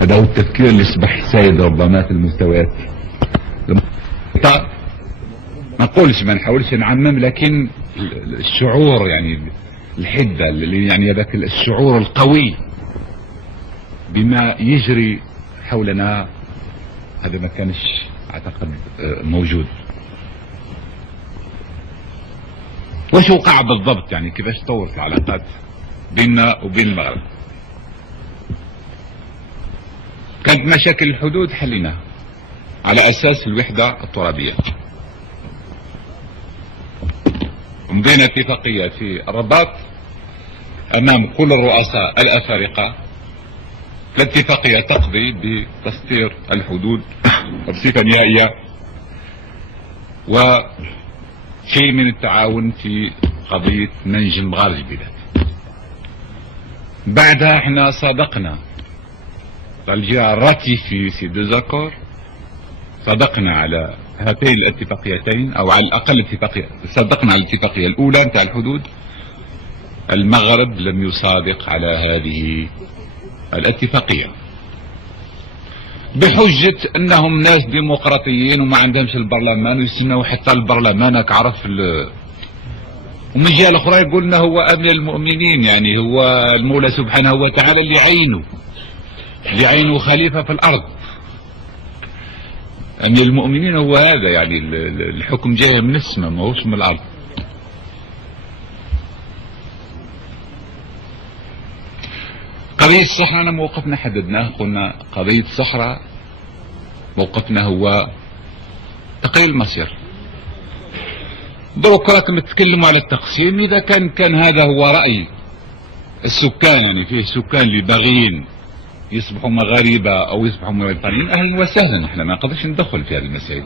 هذا هو التفكير اللي اصبح سائد ربما في المستويات. ما نقولش ما نحاولش نعمم، لكن الشعور يعني الحده اللي يعني هذاك الشعور القوي بما يجري حولنا هذا ما كانش اعتقد موجود. واش وقع بالضبط يعني كيفاش تطورت العلاقات بيننا وبين المغرب؟ كانت مشاكل الحدود حليناها على اساس الوحده الترابيه، مضينا اتفاقيه في الرباط امام كل الرؤساء الافارقه. الاتفاقيه تقضي بتسطير الحدود بصفه نهائيه وشيء من التعاون في قضيه منج المغاربه البلاد. بعدها احنا صادقنا الجهه راتيفي سي دوزاكور، صدقنا على هاتين الاتفاقيتين او على الاقل اتفاقيه، صدقنا على الاتفاقيه الاولى نتاع الحدود. المغرب لم يصادق على هذه الاتفاقيه بحجه انهم ناس ديمقراطيين وما عندهمش البرلمان ويستناو حتى البرلمان راك عارف ومن جهه الاخرى يقول لنا هو امير المؤمنين، يعني هو المولى سبحانه وتعالى اللي عينه خليفه في الارض. امير المؤمنين هو هذا، يعني الحكم جاي من السماء ما هوش من الارض. قضية الصحراء أنا موقفنا حددناه، قلنا قضية الصحراء موقفنا هو تقليل المصير. دروك راكم تتكلموا على التقسيم، إذا كان هذا هو رأي السكان، يعني فيه سكان اللي باغيين يصبحوا مغاربة أو يصبحوا موريتانيين، أهلا وسهلا، احنا ما نقدرش ندخل في هذه المسائل.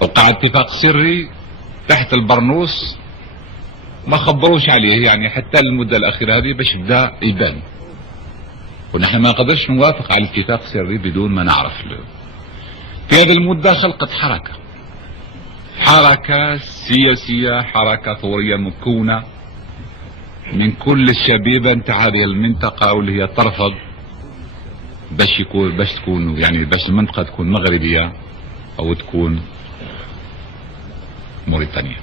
وقع اتفاق سري تحت البرنوس ما خبروش عليه، يعني حتى المدة الأخيرة هذه باش بدا يبان، ونحن ما نقدرش نوافق على اتفاق سري بدون ما نعرف. في هذه المدة خلقت حركة سياسية، حركة ثورية مكونة من كل الشبيبة نتاع هذه المنطقة، واللي هي ترفض باش تكون يعني باش المنطقة تكون مغربية أو تكون موريتانيا.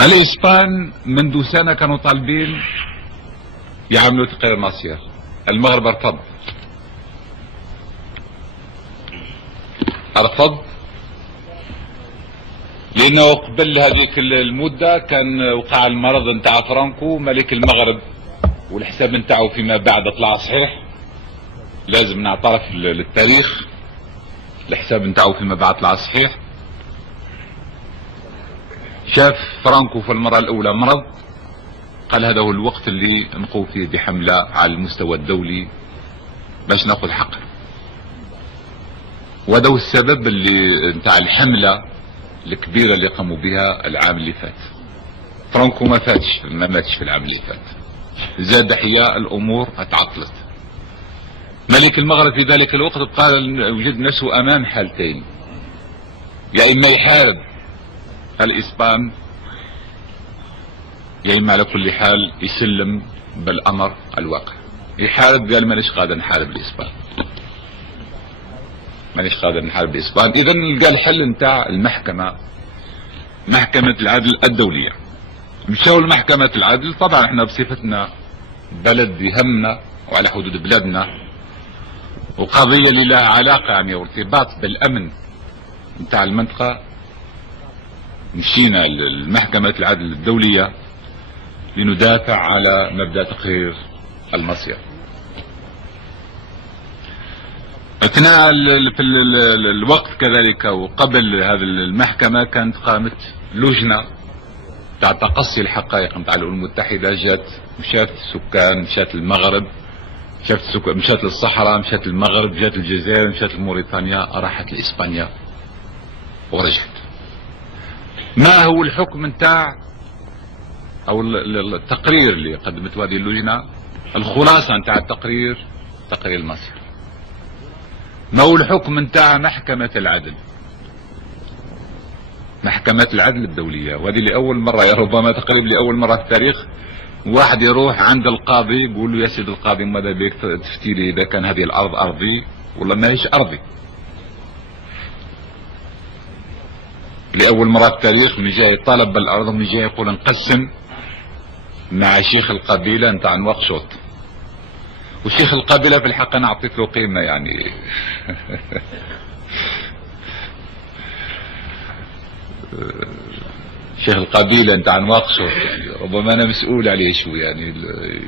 الإسبان منذ سنة كانوا طالبين يعملوا تقرير مصير، المغرب رفض لأنه قبل هذيك المدة كان وقع المرض نتاع فرانكو ملك المغرب، والحساب نتاعو فيما بعد طلع صحيح، لازم نعترف للتاريخ، الحساب نتاعو فيما بعد طلع صحيح. شاف فرانكو في المرة الأولى مرض، قال هذا هو الوقت اللي نقوم فيه بحملة على المستوى الدولي باش ناخذ حقه، وهذا هو السبب اللي نتاع الحملة الكبيرة اللي قاموا بها العام اللي فات. فرانكو ما ماتش في العام اللي فات، زاد حياء الأمور اتعطلت. ملك المغرب في ذلك الوقت قال وجد نفسه أمام حالتين، يا إما يحارب الإسبان يا إما على كل حال يسلم بالأمر الواقع. يحارب، قال مانيش قادر نحارب الإسبان، مانيش قادر نحارب الإسبان. إذا لقى الحل نتاع المحكمة، محكمة العدل الدولية. مشاو لمحكمة العدل، طبعا احنا بصفتنا بلد يهمنا وعلى حدود بلادنا وقضية اللي لها علاقة يعني وارتباط بالأمن نتاع المنطقة، مشينا لمحكمة العدل الدولية لندافع على مبدأ تقرير المصير. اثناء في الوقت كذلك وقبل هذه المحكمة كانت قامت لجنة تاع تقصي الحقائق نتاع الأمم المتحدة، جات مشات السكان، مشات المغرب، مشات للصحراء، مشات المغرب، جات الجزائر، مشات لموريتانيا، راحت لإسبانيا ورجعت. ما هو الحكم نتاع او التقرير اللي قدمته هذه اللجنة؟ الخلاصة نتاع التقرير تقرير المصير. ما هو الحكم نتاع محكمة العدل؟ محكمة العدل الدولية، وهذه لأول مرة ربما تقريبا لأول مرة في التاريخ واحد يروح عند القاضي يقول له يا سيد القاضي ماذا بك تفتي لي اذا كان هذه الارض ارضي ولا ما هيش ارضي. لأول مرة في التاريخ من جاي طالب بالأرض ومن جاي يقول نقسم مع شيخ القبيلة نتاع نواكشوط. وشيخ القبيلة في الحق أنا أعطيت له قيمة يعني شيخ القبيلة نتاع نواكشوط يعني ربما أنا مسؤول عليه شو يعني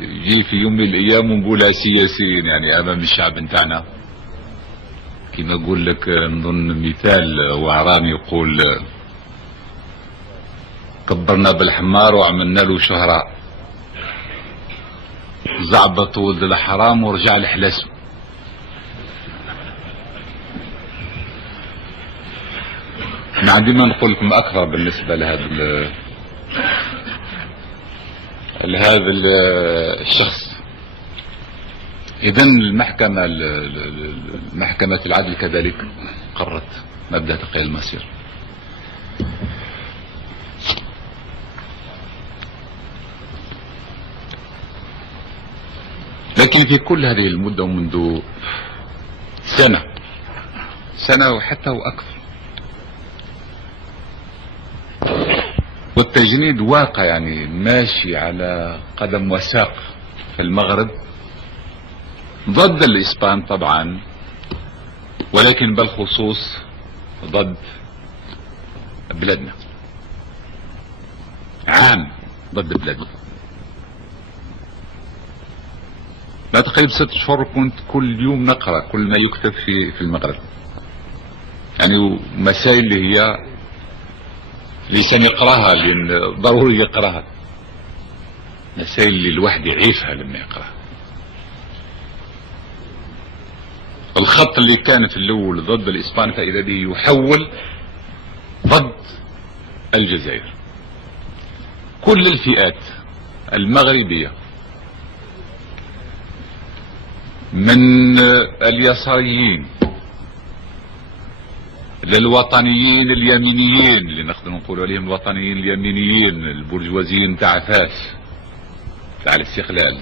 يجي في يوم من الأيام ونقولها سياسيين يعني أمام الشعب نتاعنا. كما أقول لك نظن مثال وعراني يقول كبرنا بالحمار وعملنا له شهراء، زعبط ولد الحرام ورجع الحلس. ما عندي ما نقول لكم اكثر بالنسبه لهذا الشخص. اذا محكمة العدل كذلك قررت مبدأ تقييد المصير. لكن في كل هذه المدة ومنذ سنة وحتى وأكثر والتجنيد واقع يعني ماشي على قدم وساق في المغرب ضد الإسبان طبعا، ولكن بالخصوص ضد بلادنا، عام ضد بلادنا. لا تقريبا 6 أشهر كنت كل يوم نقرأ كل ما يكتب في المغرب يعني مسائل اللي هي الإنسان يقراها لأن ضروري يقراها، مسائل اللي الواحد يعيفها لما يقراها. الخط اللي كان في الأول ضد الإسبان فإذا به يحول ضد الجزائر. كل الفئات المغربية من اليساريين للوطنيين اليمينيين اللي نقدر نقول عليهم الوطنيين اليمينيين البرجوازيين تاع فاس تاع الاستقلال،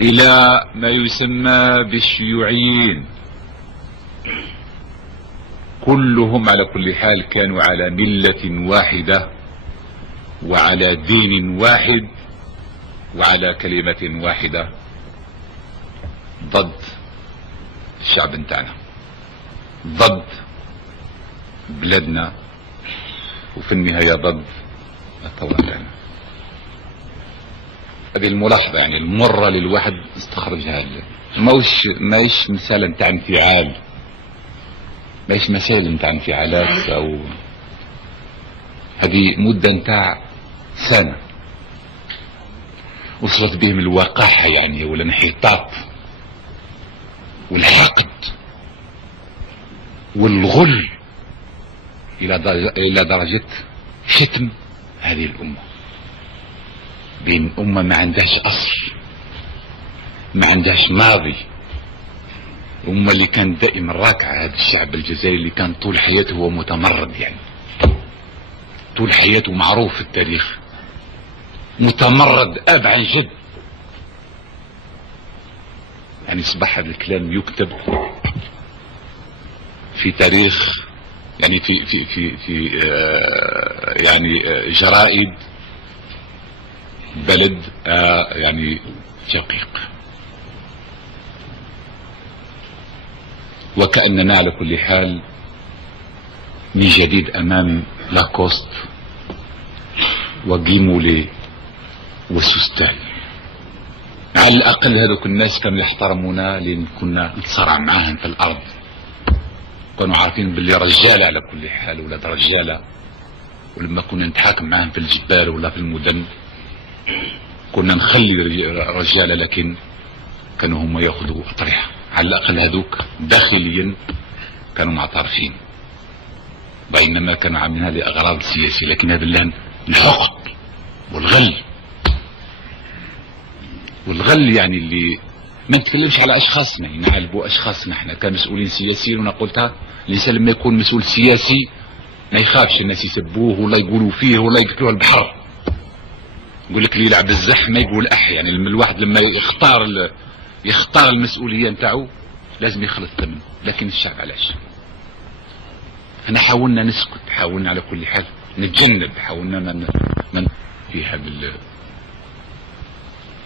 الى ما يسمى بالشيوعيين، كلهم على كل حال كانوا على ملة واحدة وعلى دين واحد وعلى كلمة واحدة ضد الشعب نتاعنا، ضد بلادنا، وفي النهاية ضد الثورة نتاعنا. هذه الملاحظة يعني المرة للواحد استخرجها، ماهيش مسألة نتاع انفعال، ماهيش مسائل نتاع انفعالات، او هذه مدة نتاع سنة وصلت بهم الوقاحة يعني والانحطاط والحقد والغل الى درجة شتم هذه الامة، بين امة ما عندهاش اصل، ما عندهاش ماضي، امة اللي كان دائما راكعة. هذا الشعب الجزائري اللي كان طول حياته هو متمرد، يعني طول حياته معروف في التاريخ متمرد اب عن جد. يعني اصبح هذا الكلام يكتب في تاريخ، يعني في يعني جرائد بلد يعني شقيق. وكأننا على كل حال من جديد امام لاكوست وجيمولي وسوستان. على الاقل هذوك الناس كانوا يحترمونا لان كنا نتصارع معاهم في الارض، كانوا عارفين باللي رجالة على كل حال ولاد رجالة، ولما كنا نتحاكم معاهم في الجبال ولا في المدن كنا نخلي رجالة، لكن كانوا هم ياخذوا اطرحة. على الاقل هذوك داخليا كانوا معترفين، بينما كانوا عاملينها لاغراض سياسية. لكن هذا الان الحقد والغل يعني اللي ما نتكلمش على اشخاصنا، نعالبوا اشخاصنا احنا كمسؤولين سياسيين. وانا قلتها، الانسان لما يكون مسؤول سياسي ما يخافش الناس يسبوه ولا يقولوا فيه ولا يقتلوه البحر، يقول لك اللي يلعب الزح ما يقول اح، يعني الواحد لما يختار المسؤوليه نتاعو لازم يخلص الثمن. لكن الشعب علاش؟ احنا حاولنا نسكت، حاولنا على كل حال نتجنب، حاولنا من في هذا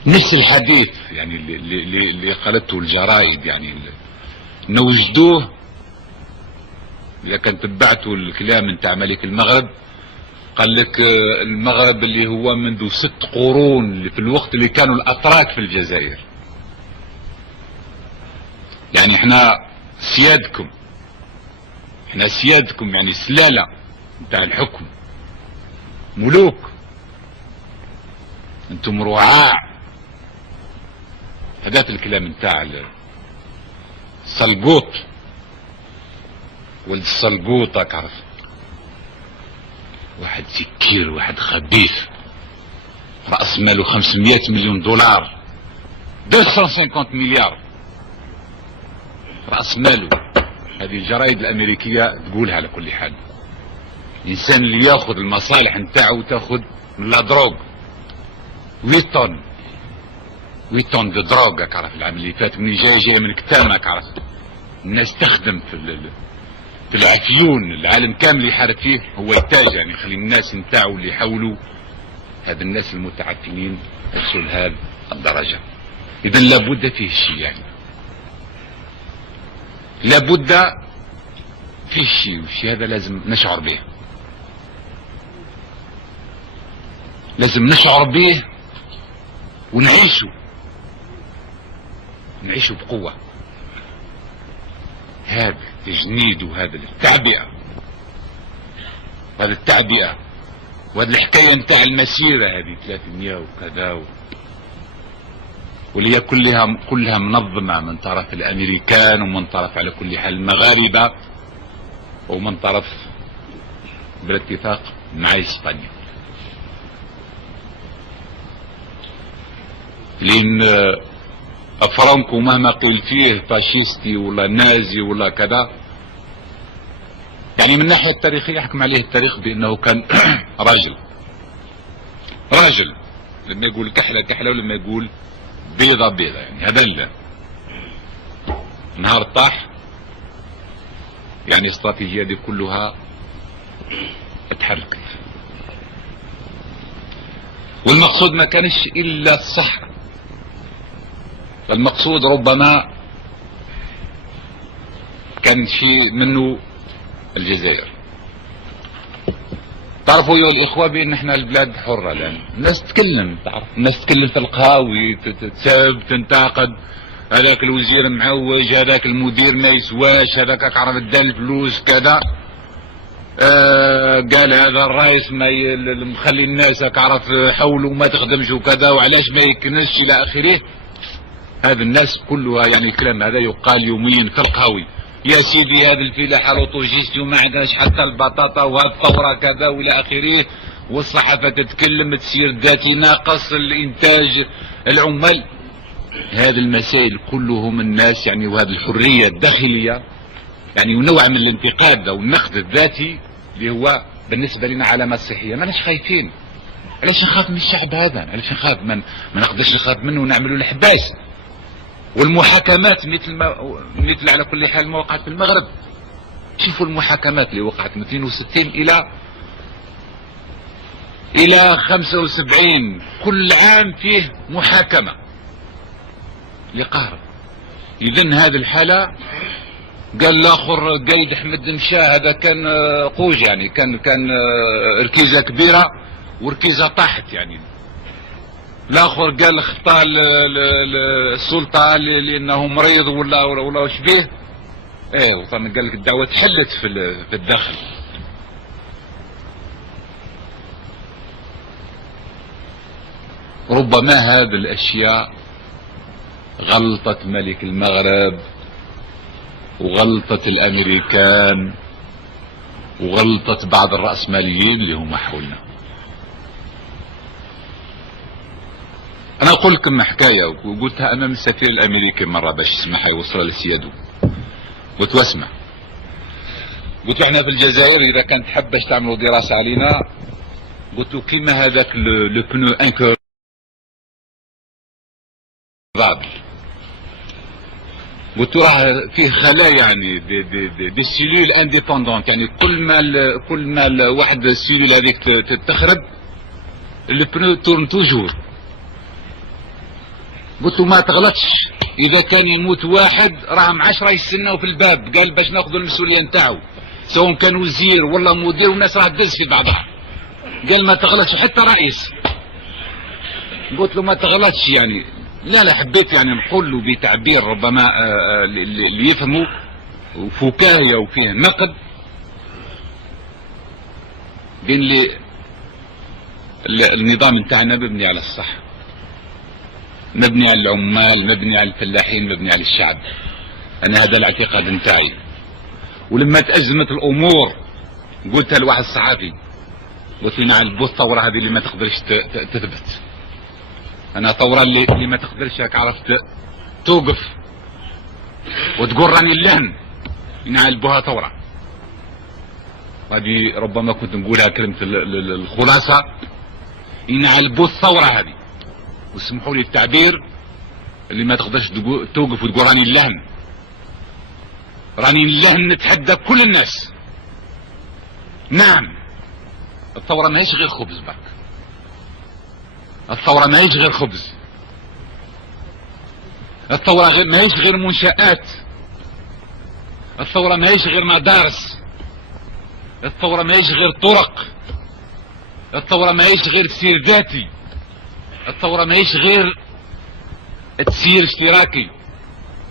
نفس الحديث يعني اللي قالته الجرائد، يعني نوجدوه. اذا كان تبعتوا الكلام نتاع ملك المغرب قال لك المغرب اللي هو منذ 6 قرون، اللي في الوقت اللي كانوا الاتراك في الجزائر، يعني احنا سيادكم، احنا سيادكم، يعني سلالة نتاع الحكم، ملوك، انتم رعاع. هذا الكلام نتاع السلقوط، ولد السلقوط راك عارف، واحد سكير، واحد خبيث، رأس ماله 500 مليون دولار، 250 مليار رأس ماله. هذه الجرائد الأمريكية تقولها على كل حال. الإنسان اللي ياخذ المصالح نتاعو تاخذ من لا دروغ 8 طن دو دروغ، عرف العام اللي فات مني جاية من كتامك، عرف الناس تخدم في العفيون، العالم كامل يحارب فيه، هو يتاج يعني يخلي الناس نتاعو اللي يحاولوا هذا الناس المتعفنين يوصلوا لهذه الدرجة. إذا لابد فيه شيء، يعني لابد فيه شيء، والشيء هذا لازم نشعر به، لازم نشعر به ونعيشه بقوة. هذا تجنيد، وهذا التعبئة، وهذا التعبئة، وهذه الحكاية نتاع المسيرة هذه 300 وكذا، واللي هي كلها منظمة من طرف الأمريكان، ومن طرف على كل حال المغاربة، ومن طرف بالاتفاق مع إسبانيا. لأن فرانكو مهما قيل فيه فاشيستي ولا نازي ولا كذا، يعني من الناحية التاريخية يحكم عليه التاريخ بأنه كان راجل لما يقول كحلة كحلة، ولما يقول بيضة بيضة، يعني هذا نهار طاح، يعني الاستراتيجية دي كلها اتحركت. والمقصود ما كانش إلا الصحراء، المقصود ربما كان شيء منه الجزائر. تعرفوا ايها الاخوة بان احنا البلاد حرة الان، الناس تتكلم، تعرف الناس تتكلم في القهاوي، تتساب، تنتقد، هذاك الوزير معوج، هذاك المدير ما يسواش، هذاك عرف ادى الفلوس كذا، قال هذا الرئيس ما مخلي الناس عرف حولوا ما تخدمش وكذا، وعلاش ما يكنسش الى اخره. هذا الناس كلها يعني الكلام هذا يقال يوميا في القهاوي، يا سيدي هذا الفلاحة لوطوجيستي وما عندناش حتى البطاطا، وهذا الثورة كذا والى اخره، والصحافة تتكلم تسير ذاتي ناقص الانتاج العمال. هذه المسائل كلهم الناس يعني، وهذه الحرية الداخلية يعني، ونوع من الانتقاد او النقد الذاتي اللي هو بالنسبة لنا علامة صحية. ماناش خايفين، علاش نخاف من الشعب هذا؟ علاش نخاف؟ ما نقدرش نخاف منه ونعملوا الحباس والمحاكمات مثل على كل حال ما وقعت في المغرب. شوفوا المحاكمات اللي وقعت من 62 الى 75، كل عام فيه محاكمة لقهر. اذن هذه الحالة قال الاخر قايد احمد مشاه، هذا كان قوج يعني، كان ركيزة كبيرة وركيزة طاحت يعني. الاخر قال اخطا السلطة لانه مريض ولا شبيه، ايه وطن قال لك الدعوة تحلت في الداخل. ربما هذه الاشياء غلطت ملك المغرب، وغلطت الامريكان، وغلطت بعض الرأسماليين اللي هم حولنا. انا اقول لكم حكاية وقلتها امام السفير الامريكي مرة باش يسمحها يوصلها لسياده، قلت واسمع، قلت احنا في الجزائر اذا كانت حاب باش تعملوا دراسة علينا قلت له كيما هذاك لو بنو انكورابل، قلت له راه فيه خلايا يعني دي سيلول انديبوندونت، يعني كل ما واحد السيلول هذيك تخرب لو بنو تورن توجور. قلت له ما تغلطش، اذا كان يموت واحد راهم 10 يستناو في الباب، قال باش ناخذ المسؤوليه نتاعو، سواء كان وزير ولا مدير، والناس راه تدز في بعضها. قال ما تغلطش حتى رئيس. قلت له ما تغلطش يعني، لا حبيت يعني نقول له بتعبير ربما اللي يفهموا وفكاهيه وفيه نقد. قال لي النظام نتاعنا مبني على الصح، مبني على العمال، مبني على الفلاحين، مبني على الشعب. انا هذا الاعتقاد نتاعي. ولما تأزمت الامور قلتها لواحد صحافي، قلت له نعم الثوره هذه اللي ما تقدرش تثبت، انا ثوره اللي ما تقدرش هاك عرفت توقف وتقول راني اللهن، ينعلبوها ثوره. هذه ربما كنت نقولها كلمه الخلاصه، ينعلبوا الثوره هذه، واسمحوا لي التعبير، اللي ما تقدرش توقف وتقول راني اللهن. راني اللهن نتحدى كل الناس. نعم الثوره ماهيش غير خبز برك، الثورة ماهيش غير خبز، الثورة ماهيش غير منشآت، الثورة ماهيش غير مدارس، الثورة ماهيش غير طرق، الثورة ماهيش غير تسيير ذاتي، الثورة ماهيش غير تسيير اشتراكي،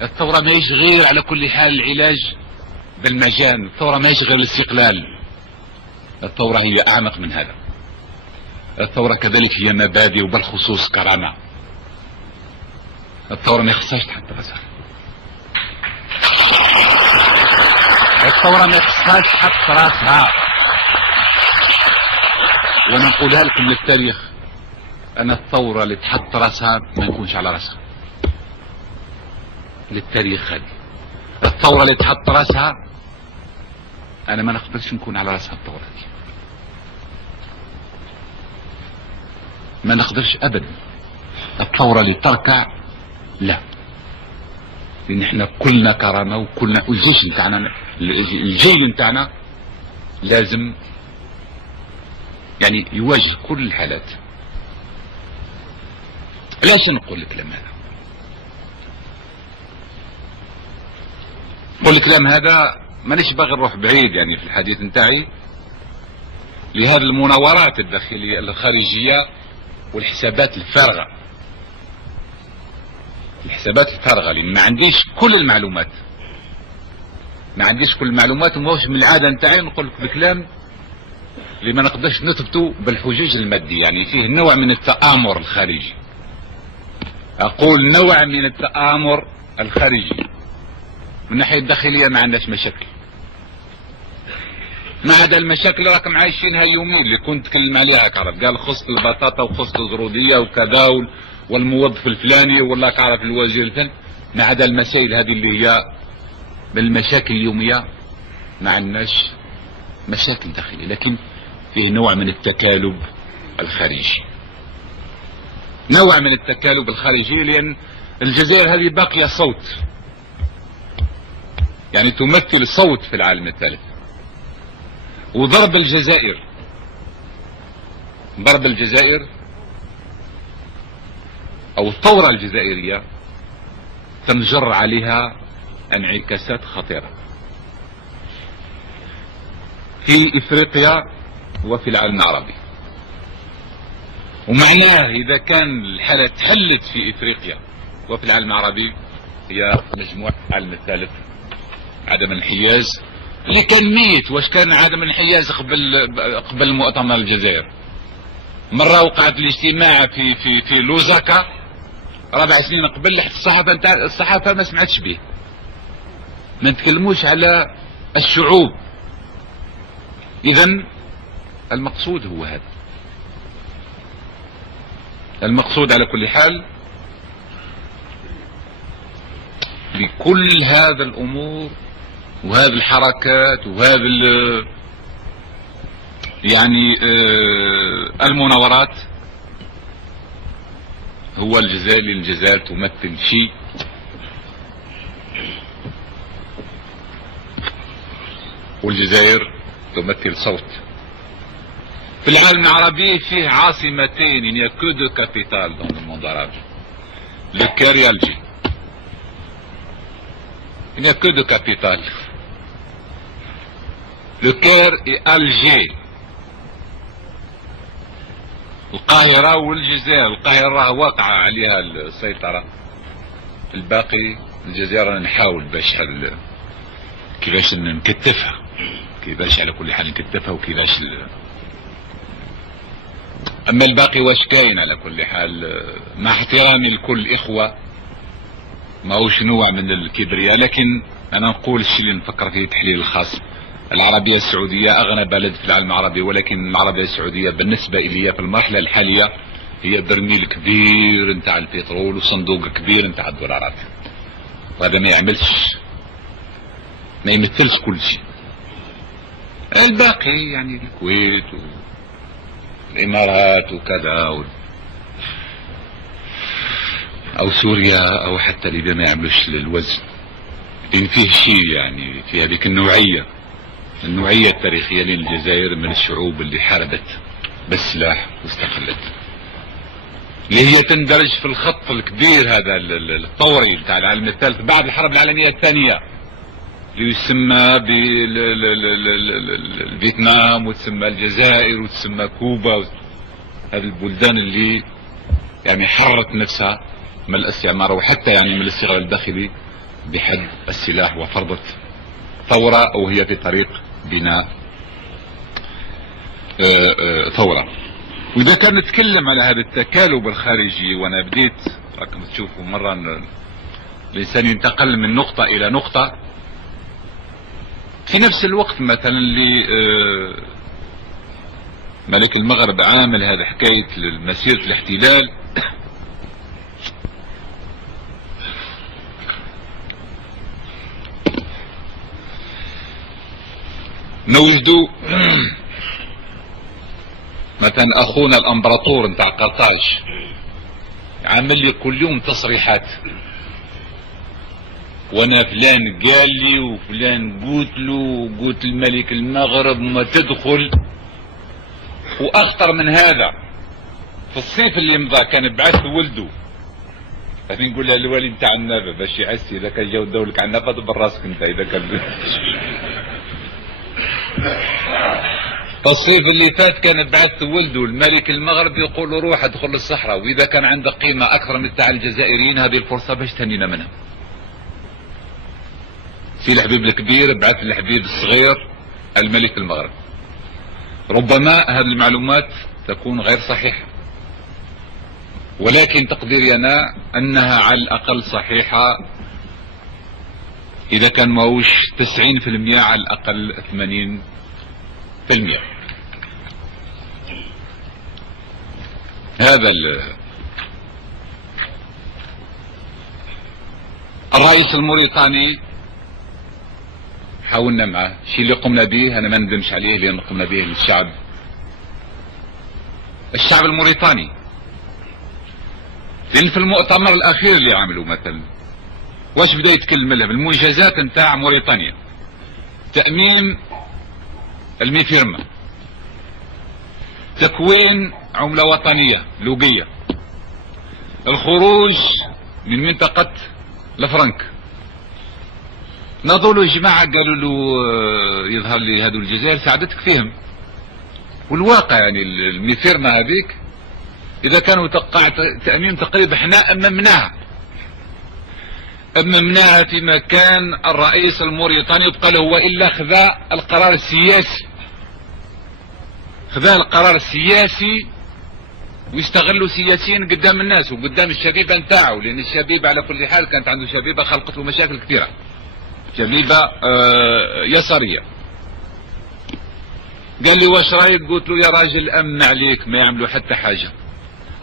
الثورة ماهيش غير على كل حال العلاج بالمجان، الثورة ماهيش غير الاستقلال، الثورة هي أعمق من هذا. الثورة كذلك هي مبادئ وبالخصوص كرامة. الثورة ما يخصهاش تحط راسها، الثورة ما يخصهاش تحط راسها. وانا نقولها لكم للتاريخ، انا الثورة اللي تحط راسها ما نكونش على راسها. للتاريخ هذه الثورة اللي تحط راسها انا ما نقدرش نكون على راسها. الثورة هذه ما نقدرش ابدا. الثورة اللي تركع لا، لان احنا كلنا كرامة، وكلنا الجيش نتاعنا، الجيل نتاعنا لازم يعني يواجه كل الحالات. علاش نقول الكلام هذا؟ نقول الكلام هذا مانيش باغي نروح بعيد يعني في الحديث نتاعي لهذه المناورات الداخلية الخارجية والحسابات الفارغة. الحسابات الفارغة لان ما عنديش كل المعلومات، ما عنديش كل المعلومات، وماهوش من العادة نتاعي نقول لك بكلام اللي ما نقدرش نثبته بالحجج المادية. يعني فيه نوع من التآمر الخارجي، اقول نوع من التآمر الخارجي. من الناحية الداخلية ما عندناش مشاكل، ما عدا المشاكل راكم عايشينها اليومين اللي كنت تكلم عليها كعرف، قال خص البطاطا وخص الزرودية وكذا والموظف الفلاني ولا كعرف الوزير الفلاني. ما عدا المسائل هذه اللي هي بالمشاكل اليومية ما عندناش مشاكل داخلية، لكن فيه نوع من التكالب الخارجي، نوع من التكالب الخارجي، لأن الجزائر هذه باقية صوت، يعني تمثل صوت في العالم الثالث. وضرب الجزائر، ضرب الجزائر او الثورة الجزائرية تنجر عليها انعكاسات خطيرة في افريقيا وفي العالم العربي. ومعناه اذا كان الحالة تحلت في افريقيا وفي العالم العربي، هي مجموعة العالم الثالث عدم الانحياز اللي كان ميت. واش كان عدم الانحياز قبل مؤتمر الجزائر؟ مرة وقعت الاجتماع في لوزاكا 4 سنين قبل، لحد الصحافة ما سمعتش به، ما نتكلموش على الشعوب. اذا المقصود هو هذا، المقصود على كل حال بكل هذا الامور وهذه الحركات وهذا يعني المناورات هو الجزائر تمثل شيء والجزائر تمثل صوت. في العالم العربي فيه عاصمتين، il n'y a que deux capitales dans le monde arabe, le Caire et Alger. Il n'y a que deux capitales, le Caire et Alger. القاهرة والجزائر، القاهرة واقعة عليها السيطرة، الباقي الجزائر نحاول باش كيفاش نكتفها، كيفاش على كل حال نكتفها وكيفاش اما الباقي واش كاين. على كل حال مع احترامي لكل الاخوة ماهوش نوع من الكبرياء، لكن انا نقول الشيء اللي نفكر فيه تحليل الخاص. العربية السعودية اغنى بلد في العالم العربي، ولكن العربية السعودية بالنسبة الي في المرحلة الحالية هي برميل كبير نتاع البترول وصندوق كبير نتاع الدولارات، وهذا ما يمثلش كل شيء. الباقي يعني الكويت والامارات وكذا او سوريا او حتى ليبيا ما يعملوش الوزن، لان فيه شيء يعني في هذيك النوعية التاريخية للجزائر من الشعوب اللي حاربت بالسلاح واستقلت، اللي هي تندرج في الخط الكبير هذا الثوري بتاع العالم الثالث بعد الحرب العالمية الثانية، اللي يسمى بالفيتنام وتسمى الجزائر وتسمى كوبا، هذه البلدان اللي يعني حررت نفسها من الاستعمار وحتى يعني من الاستغلال الداخلي بحد السلاح، وفرضت ثورة وهي في طريق بناء ثورة. واذا كان نتكلم على هذا التكالب الخارجي، وانا بديت راكم تشوفوا مرة الانسان ينتقل من نقطة الى نقطة، في نفس الوقت مثلا اللي ملك المغرب عامل هذا حكاية مسيرة الاحتلال نوجدوا مثلا اخونا الامبراطور نتاع قرطاج عامل لي كل يوم تصريحات، وانا فلان قال لي وفلان قلت له وقلت الملك المغرب ما تدخل. واخطر من هذا في الصيف اللي مضى كان بعث ولده، هذه نقول لها الوالي نتاع النافه باش يعسي، اذا كان جاو دولك على النافه دبر راسك انت اذا كان الصيف اللي فات كان بعث ولده الملك المغرب يقول له روح ادخل الصحراء، واذا كان عندك قيمه اكثر من تاع الجزائريين هذه الفرصه باش تهنينا منها. في الحبيب الكبير بعث الحبيب الصغير الملك المغرب. ربما هذه المعلومات تكون غير صحيحة، ولكن تقديري أنا أنها على الأقل صحيحة إذا كان ماهوش 90%، على الأقل 80%. هذا الرئيس الموريتاني حاولنا معه، الشيء اللي قمنا به انا ما ندمش عليه لان قمنا به للشعب، الشعب الموريتاني. لان في المؤتمر الاخير اللي عملوا مثلا واش بدا يتكلم لها بالمنجزات نتاع موريتانيا، تأميم الميفيرما، تكوين عملة وطنية لوبية، الخروج من منطقة الفرنك. نظروا له جماعة قالوا له يظهر لي هذو الجزائر ساعدتك فيهم، والواقع يعني الميفيرما هذيك اذا كانوا توقع تأميم تقريبا احنا اممناها في مكان الرئيس الموريتاني يبقى له هو الا خذا القرار السياسي، ويستغلوا سياسيا قدام الناس وقدام الشبيبة نتاعو، لان الشبيبة على كل حال كانت عنده شبيبة خلقت له مشاكل كثيرة، شبيبة يسارية. قال لي واش رايك؟ قلت له يا راجل امن عليك ما يعملوا حتى حاجة.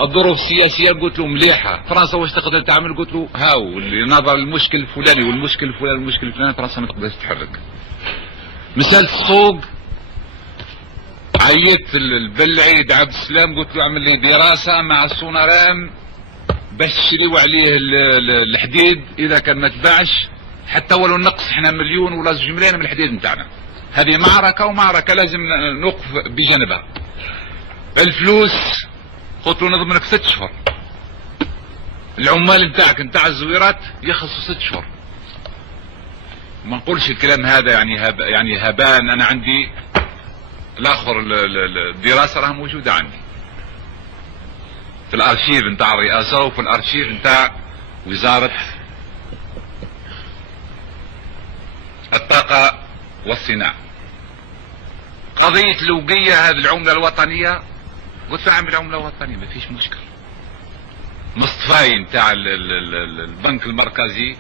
الظروف السياسية قلت له مليحة. فرنسا واش تقدر تعمل؟ قلت له هاو اللي نظر المشكل الفلاني والمشكل الفلاني والمشكل الفلاني فرنسا ما تقدرش تتحرك. مسألة السوق عيطت البلعيد عبد السلام قلت له اعمل لي دراسة مع السونارام باش تشريو عليه الحديد، اذا كان ما تباعش حتى ولو نقص احنا مليون ولا 2 ملايين من الحديد نتاعنا. هذه معركة ومعركة لازم نوقف بجانبها. الفلوس قلت له نضمنك 6 اشهر. العمال نتاعك نتاع الزويرات يخلصوا 6 اشهر. ما نقولش الكلام هذا يعني هبان. انا عندي الاخر الدراسة راها موجودة عندي في الارشيف نتاع الرئاسة وفي الارشيف نتاع وزارة الطاقة والصناعة. قضية لوقية هذه العملة الوطنية، قلت له اعمل عملة وطنية ما فيش مشكل. مصطفاي نتاع البنك المركزي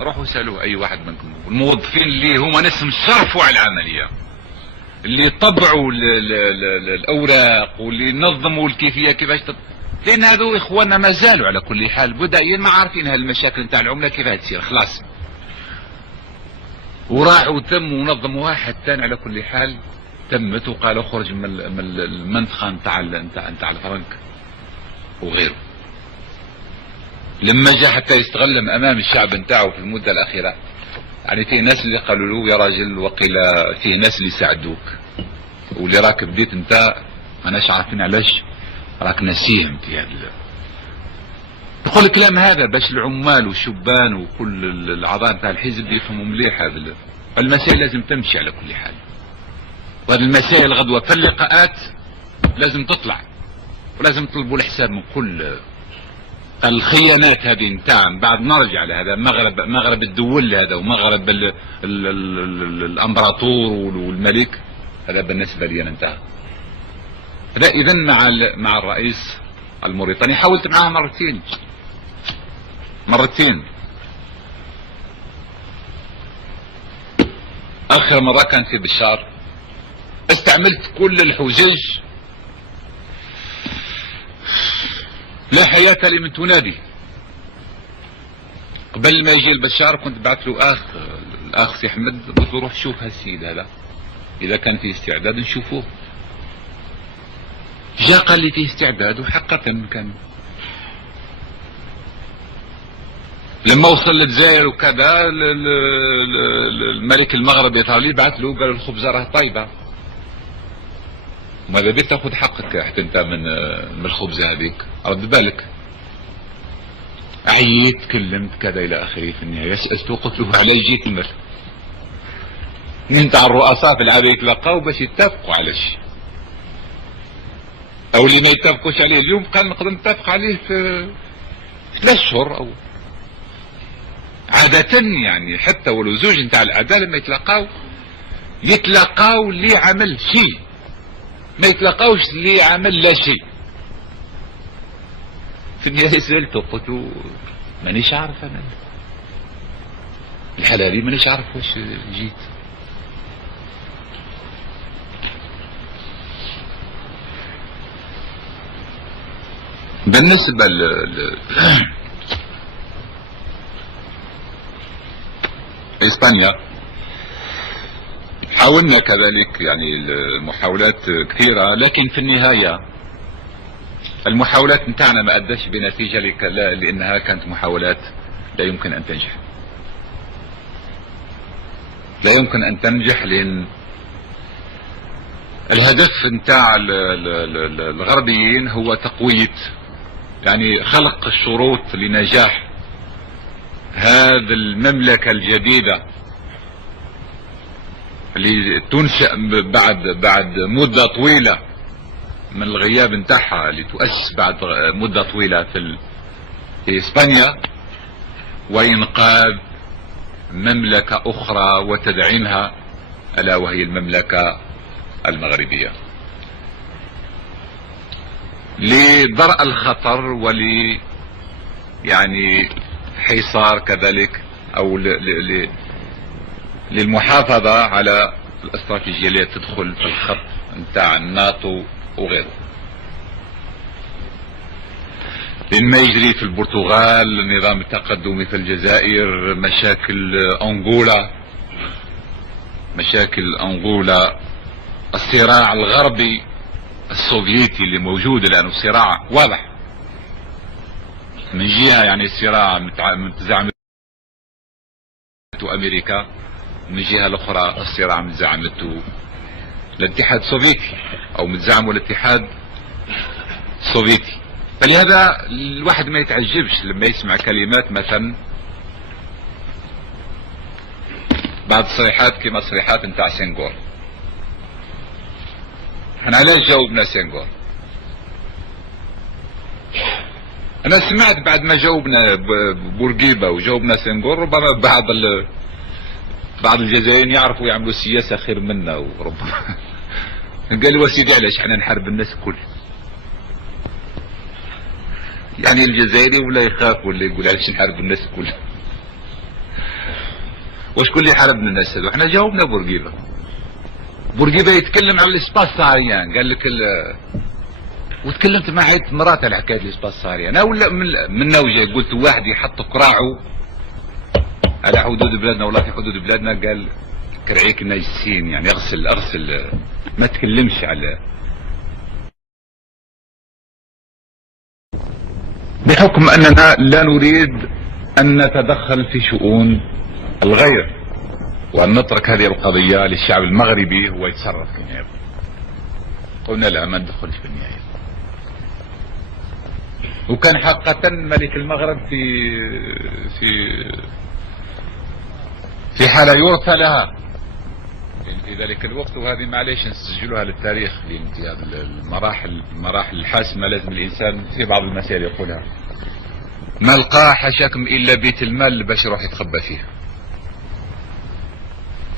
روحوا سألوه اي واحد منكم، الموظفين اللي هما ناس صرفوا على العملية، اللي طبعوا الاوراق واللي نظموا الكيفية كيفاش لان هذو اخواننا ما زالوا على كل حال بدائيا ما عارفين هالمشاكل نتاع العملة كيفاش تصير خلاص. وراحوا تم ونظموها حتى على كل حال تمت وقال اخرج من المنطقة نتاع الفرنك وغيره. لما جاء حتى يستغلم امام الشعب نتاعو في المدة الاخيرة، يعني فيه ناس اللي قالوا له يا راجل وقيل فيه ناس اللي يساعدوك واللي راك بديت انت ماناش عارفين علاش راك نسيهم في هذا. نقول الكلام هذا باش العمال والشبان وكل الاعضاء نتاع الحزب يفهموا مليح هذا المسائل لازم تمشي على كل حال. وهذه المسائل غدوة في اللقاءات لازم تطلع ولازم تطلبوا الحساب من كل الخيانات هذه نتاع. بعد نرجع لهذا مغرب الدول هذا ومغرب الامبراطور والملك، هذا بالنسبة لي انا انتهى. هذا اذا مع الرئيس الموريتاني حاولت معاه مرتين. اخر مرة كان في بشار، استعملت كل الحجج لا حياة لمن تنادي. قبل ما يجي البشار كنت بعث له الاخ سي احمد، قلت له روح شوف هالسيد هذا اذا كان فيه استعداد نشوفوه. جاء قال لي فيه استعداد وحقا كان. لما وصل للجزائر وكذا الملك المغرب يطالي بعث له قال الخبزة راه طيبة، ماذا بك تاخذ حقك حتى انت من الخبزة هذيك، رد بالك. عييت كلمت كذا الى اخره. في النهاية سألته قلت له على جيت المثل نتاع الرؤساء في العاده يتلقاو باش يتفقوا على شيء او اللي ما يتفقوش عليه اليوم قال نقدر نتفق عليه في 3 اشهر او عادة. يعني حتى ولو زوج نتاع الأعداء لما يتلقاو اللي عمل شيء، ما يتلقاوش اللي عمل لا شيء. في النهاية سألته قلت له مانيش عارف انا الحلالي، مانيش عارف واش جيت. بالنسبة اسبانيا حاولنا كذلك، يعني المحاولات كثيرة، لكن في النهاية المحاولات نتاعنا ما اداش بنتيجة لانها كانت محاولات لا يمكن ان تنجح. لا يمكن ان تنجح لان الهدف نتاع الغربيين هو تقوية، يعني خلق الشروط لنجاح هذه المملكة الجديدة اللي تنشأ بعد مدة طويلة من الغياب نتاعها، اللي تؤسس بعد مدة طويلة في اسبانيا، وإنقاذ مملكة أخرى وتدعيمها ألا وهي المملكة المغربية، لدرء الخطر يعني حصار كذلك او للمحافظة على الاستراتيجية اللي تدخل في الخط نتاع الناتو وغيره. لان ما يجري في البرتغال، النظام التقدمي في الجزائر، مشاكل انغولا الصراع الغربي السوفيتي اللي موجود الان، صراع واضح من جهة يعني صراع متزعمته امريكا، ومن جهة الاخرى الصراع متزعمته الاتحاد السوفيتي او متزعمه الاتحاد السوفيتي. فلهذا الواحد ما يتعجبش لما يسمع كلمات مثلا بعض الصريحات كما الصريحات نتاع سنغور. احنا علاش جاوبنا سنغور؟ انا سمعت بعد ما جاوبنا بورقيبة وجاوبنا سنغور ربما بعض الجزائريين يعرفوا يعملوا سياسة خير منا، وربما قالوا سيدي علاش احنا نحارب الناس الكل؟ يعني الجزائري ولا يخاف ولا يقول علاش نحارب الناس الكل؟ وشكون اللي حاربنا الناس هذو؟ احنا جاوبنا بورقيبة يتكلم على الاسباس سهريان، قال لك وتكلمت مع عدة مرات على حكاية الاسباس سهريان. انا ولا من نوجه قلت واحد يحط قراعه على حدود بلادنا ولا في حدود بلادنا، قال كرعيك ناجسين، يعني اغسل ما تكلمش على، بحكم اننا لا نريد ان نتدخل في شؤون الغير، وان نترك هذه القضية للشعب المغربي هو يتصرف كما يبغى. قلنا لا، ما ندخلش في النهاية. وكان حقا ملك المغرب في حالة يرثى لها في ذلك الوقت، وهذه معليش نسجلها للتاريخ، لان في هذه المراحل الحاسمة لازم الانسان في بعض المسائل يقولها. ما لقى حشاكم الا بيت المال باش يروح يتخبى فيه،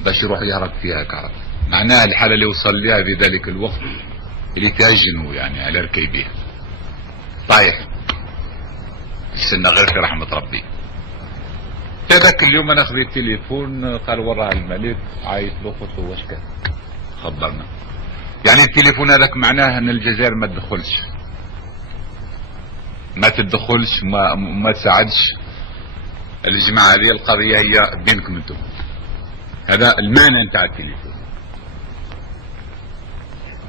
باش يروح يهرب فيها كعرب. معناها الحالة اللي وصل لها في ذلك الوقت اللي تهجنوا يعني على ركيبيه طايح استنى غير في رحمة ربي. هذاك اليوم انا خذيت التليفون، قال وراه الملك عايط له، قلت له واش كان؟ خبرنا. يعني التليفون هذاك معناه ان الجزائر ما تدخلش ما تساعدش الجماعة هذه، القضية هي بينكم انتم. هذا المعنى نتاع التليفون،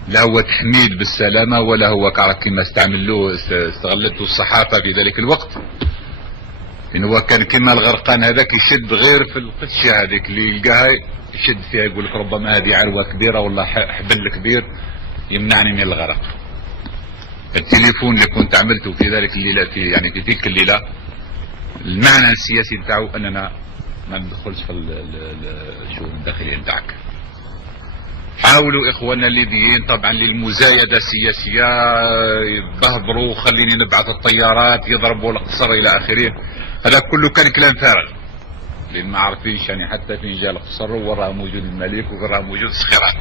لا هو تحميد بالسلامة ولا هو كما استغلته الصحافة في ذلك الوقت، إن هو كان كما الغرقان هذاك يشد غير في القشة هذيك اللي يلقاها يشد فيها، يقول لك ربما هذه عروة كبيرة ولا حبل كبير يمنعني من الغرق. التليفون اللي كنت عملته في ذلك الليلة في تلك الليلة، المعنى السياسي بتاعه أننا ما ندخلش في الشؤون الداخلية نتاعك. حاولوا اخواننا الليبيين طبعا للمزايدة السياسية يبهبروا، خليني نبعث الطيارات يضربوا القصر الى اخره. هذا كله كان كلام فارغ، لان ما عارفينش يعني حتى فين جاء القصر وراه موجود الملك وراه موجود الصخيرات.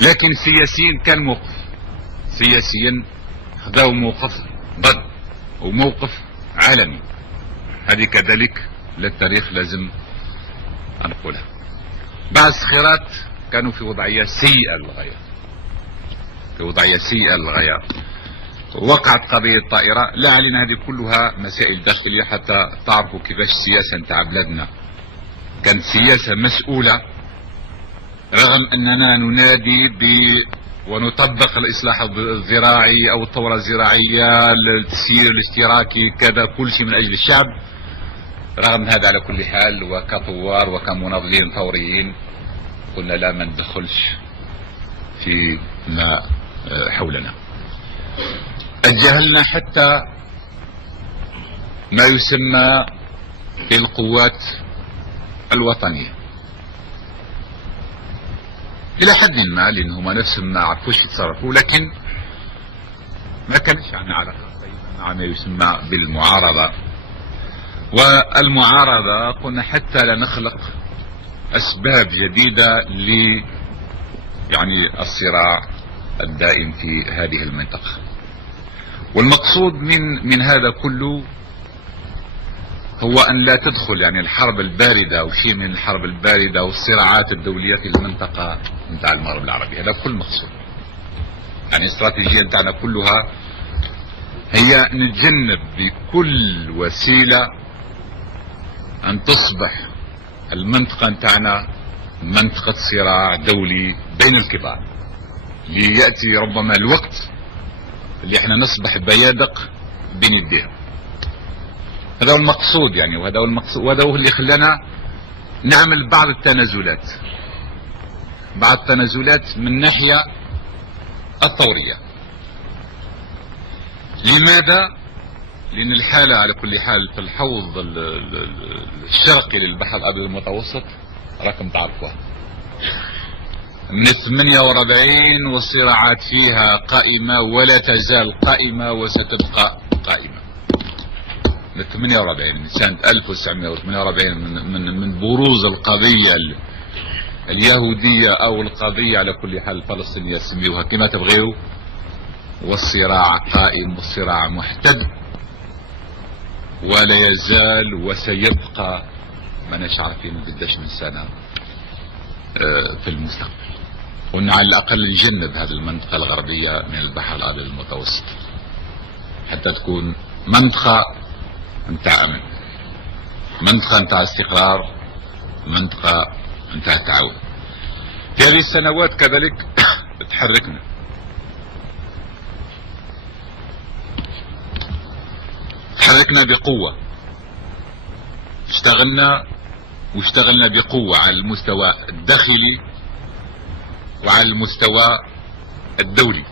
لكن سياسيا كان موقف، سياسيا خذاو موقف ضد وموقف عالمي. هذه كذلك للتاريخ لازم نقولها. بعض الصخيرات كانوا في وضعية سيئة للغاية، وقعت قضية الطائرة. لا علينا، هذه كلها مسائل داخلية حتى تعرفوا كيفاش السياسة نتاع بلادنا كانت سياسة مسؤولة، رغم أننا ننادي ونطبق الإصلاح الزراعي أو الثورة الزراعية، التسيير الاشتراكي، كذا كل شيء من أجل الشعب. رغم هذا على كل حال وكثوار وكمناضلين ثوريين قلنا لا، ما ندخلش في ما حولنا. أجهلنا حتى ما يسمى بالقوات الوطنية إلى حد ما، لأنهم نفسهم ما عرفوش يتصرفوا، لكن ما كانش عندنا علاقة مع ما يسمى بالمعارضة. والمعارضة قلنا حتى لا نخلق أسباب جديدة يعني الصراع الدائم في هذه المنطقة. والمقصود من هذا كله هو أن لا تدخل يعني الحرب الباردة أو شيء من الحرب الباردة والصراعات الدولية في المنطقة نتاع المغرب العربي. هذا كل مقصود. يعني الاستراتيجية نتاعنا كلها هي نتجنب بكل وسيلة أن تصبح المنطقة نتاعنا منطقة صراع دولي بين الكبار. ليأتي ربما الوقت اللي احنا نصبح بيادق بين يديه. هذا هو المقصود يعني، وهذا هو المقصود، وهذا هو اللي خلانا نعمل بعض التنازلات من الناحية الطورية. لماذا؟ لأن الحالة على كل حال في الحوض الشرقي للبحر الأبيض المتوسط راكم تعرفوها من 48، والصراعات فيها قائمة ولا تزال قائمة وستبقى قائمة. من 48، من سنة 1948، من بروز القضية اليهودية أو القضية على كل حال الفلسطينية، سميوها كما تبغيوا، والصراع قائم والصراع محتد ولا يزال وسيبقى، ما نشعر فيه من قداش من سنة في المستقبل. قلنا على الأقل نجنب هذه المنطقة الغربية من البحر الأبيض المتوسط حتى تكون منطقة متاع أمن، منطقة متاع استقرار، منطقة متاع تعاون. في هذه السنوات كذلك تحركنا بقوة، اشتغلنا بقوة على المستوى الداخلي وعلى المستوى الدولي.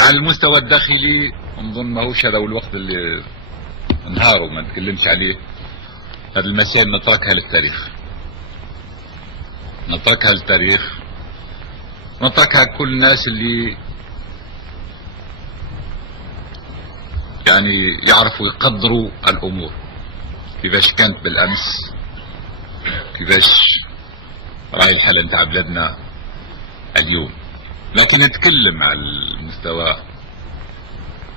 على المستوى الداخلي نظن ماهوش هذا هو الوقت اللي نهاره ما نتكلمش عليه. هذه المسائل نتركها للتاريخ، نتركها كل الناس اللي يعني يعرفوا يقدروا الأمور كيفاش كانت بالأمس، كيفاش راهي الحالة نتاع بلادنا اليوم. لكن نتكلم على المستوى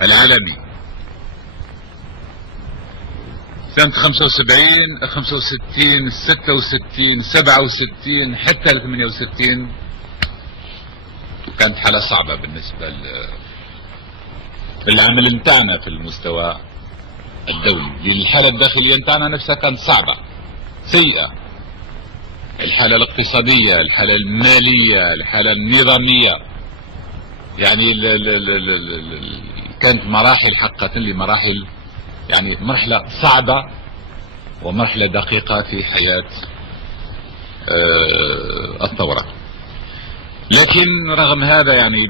العالمي. سنة 75 65 66 67 حتى 68 كانت حالة صعبة بالنسبة للعمل نتاعنا في المستوى الدولي، لأن الحالة الداخلية نتاعنا نفسها كانت صعبة سيئة. الحالة الاقتصادية، الحالة المالية، الحالة النظامية، يعني كانت مراحل حقا لمراحل، يعني مرحلة صعبة ومرحلة دقيقة في حياة الثورة. لكن رغم هذا يعني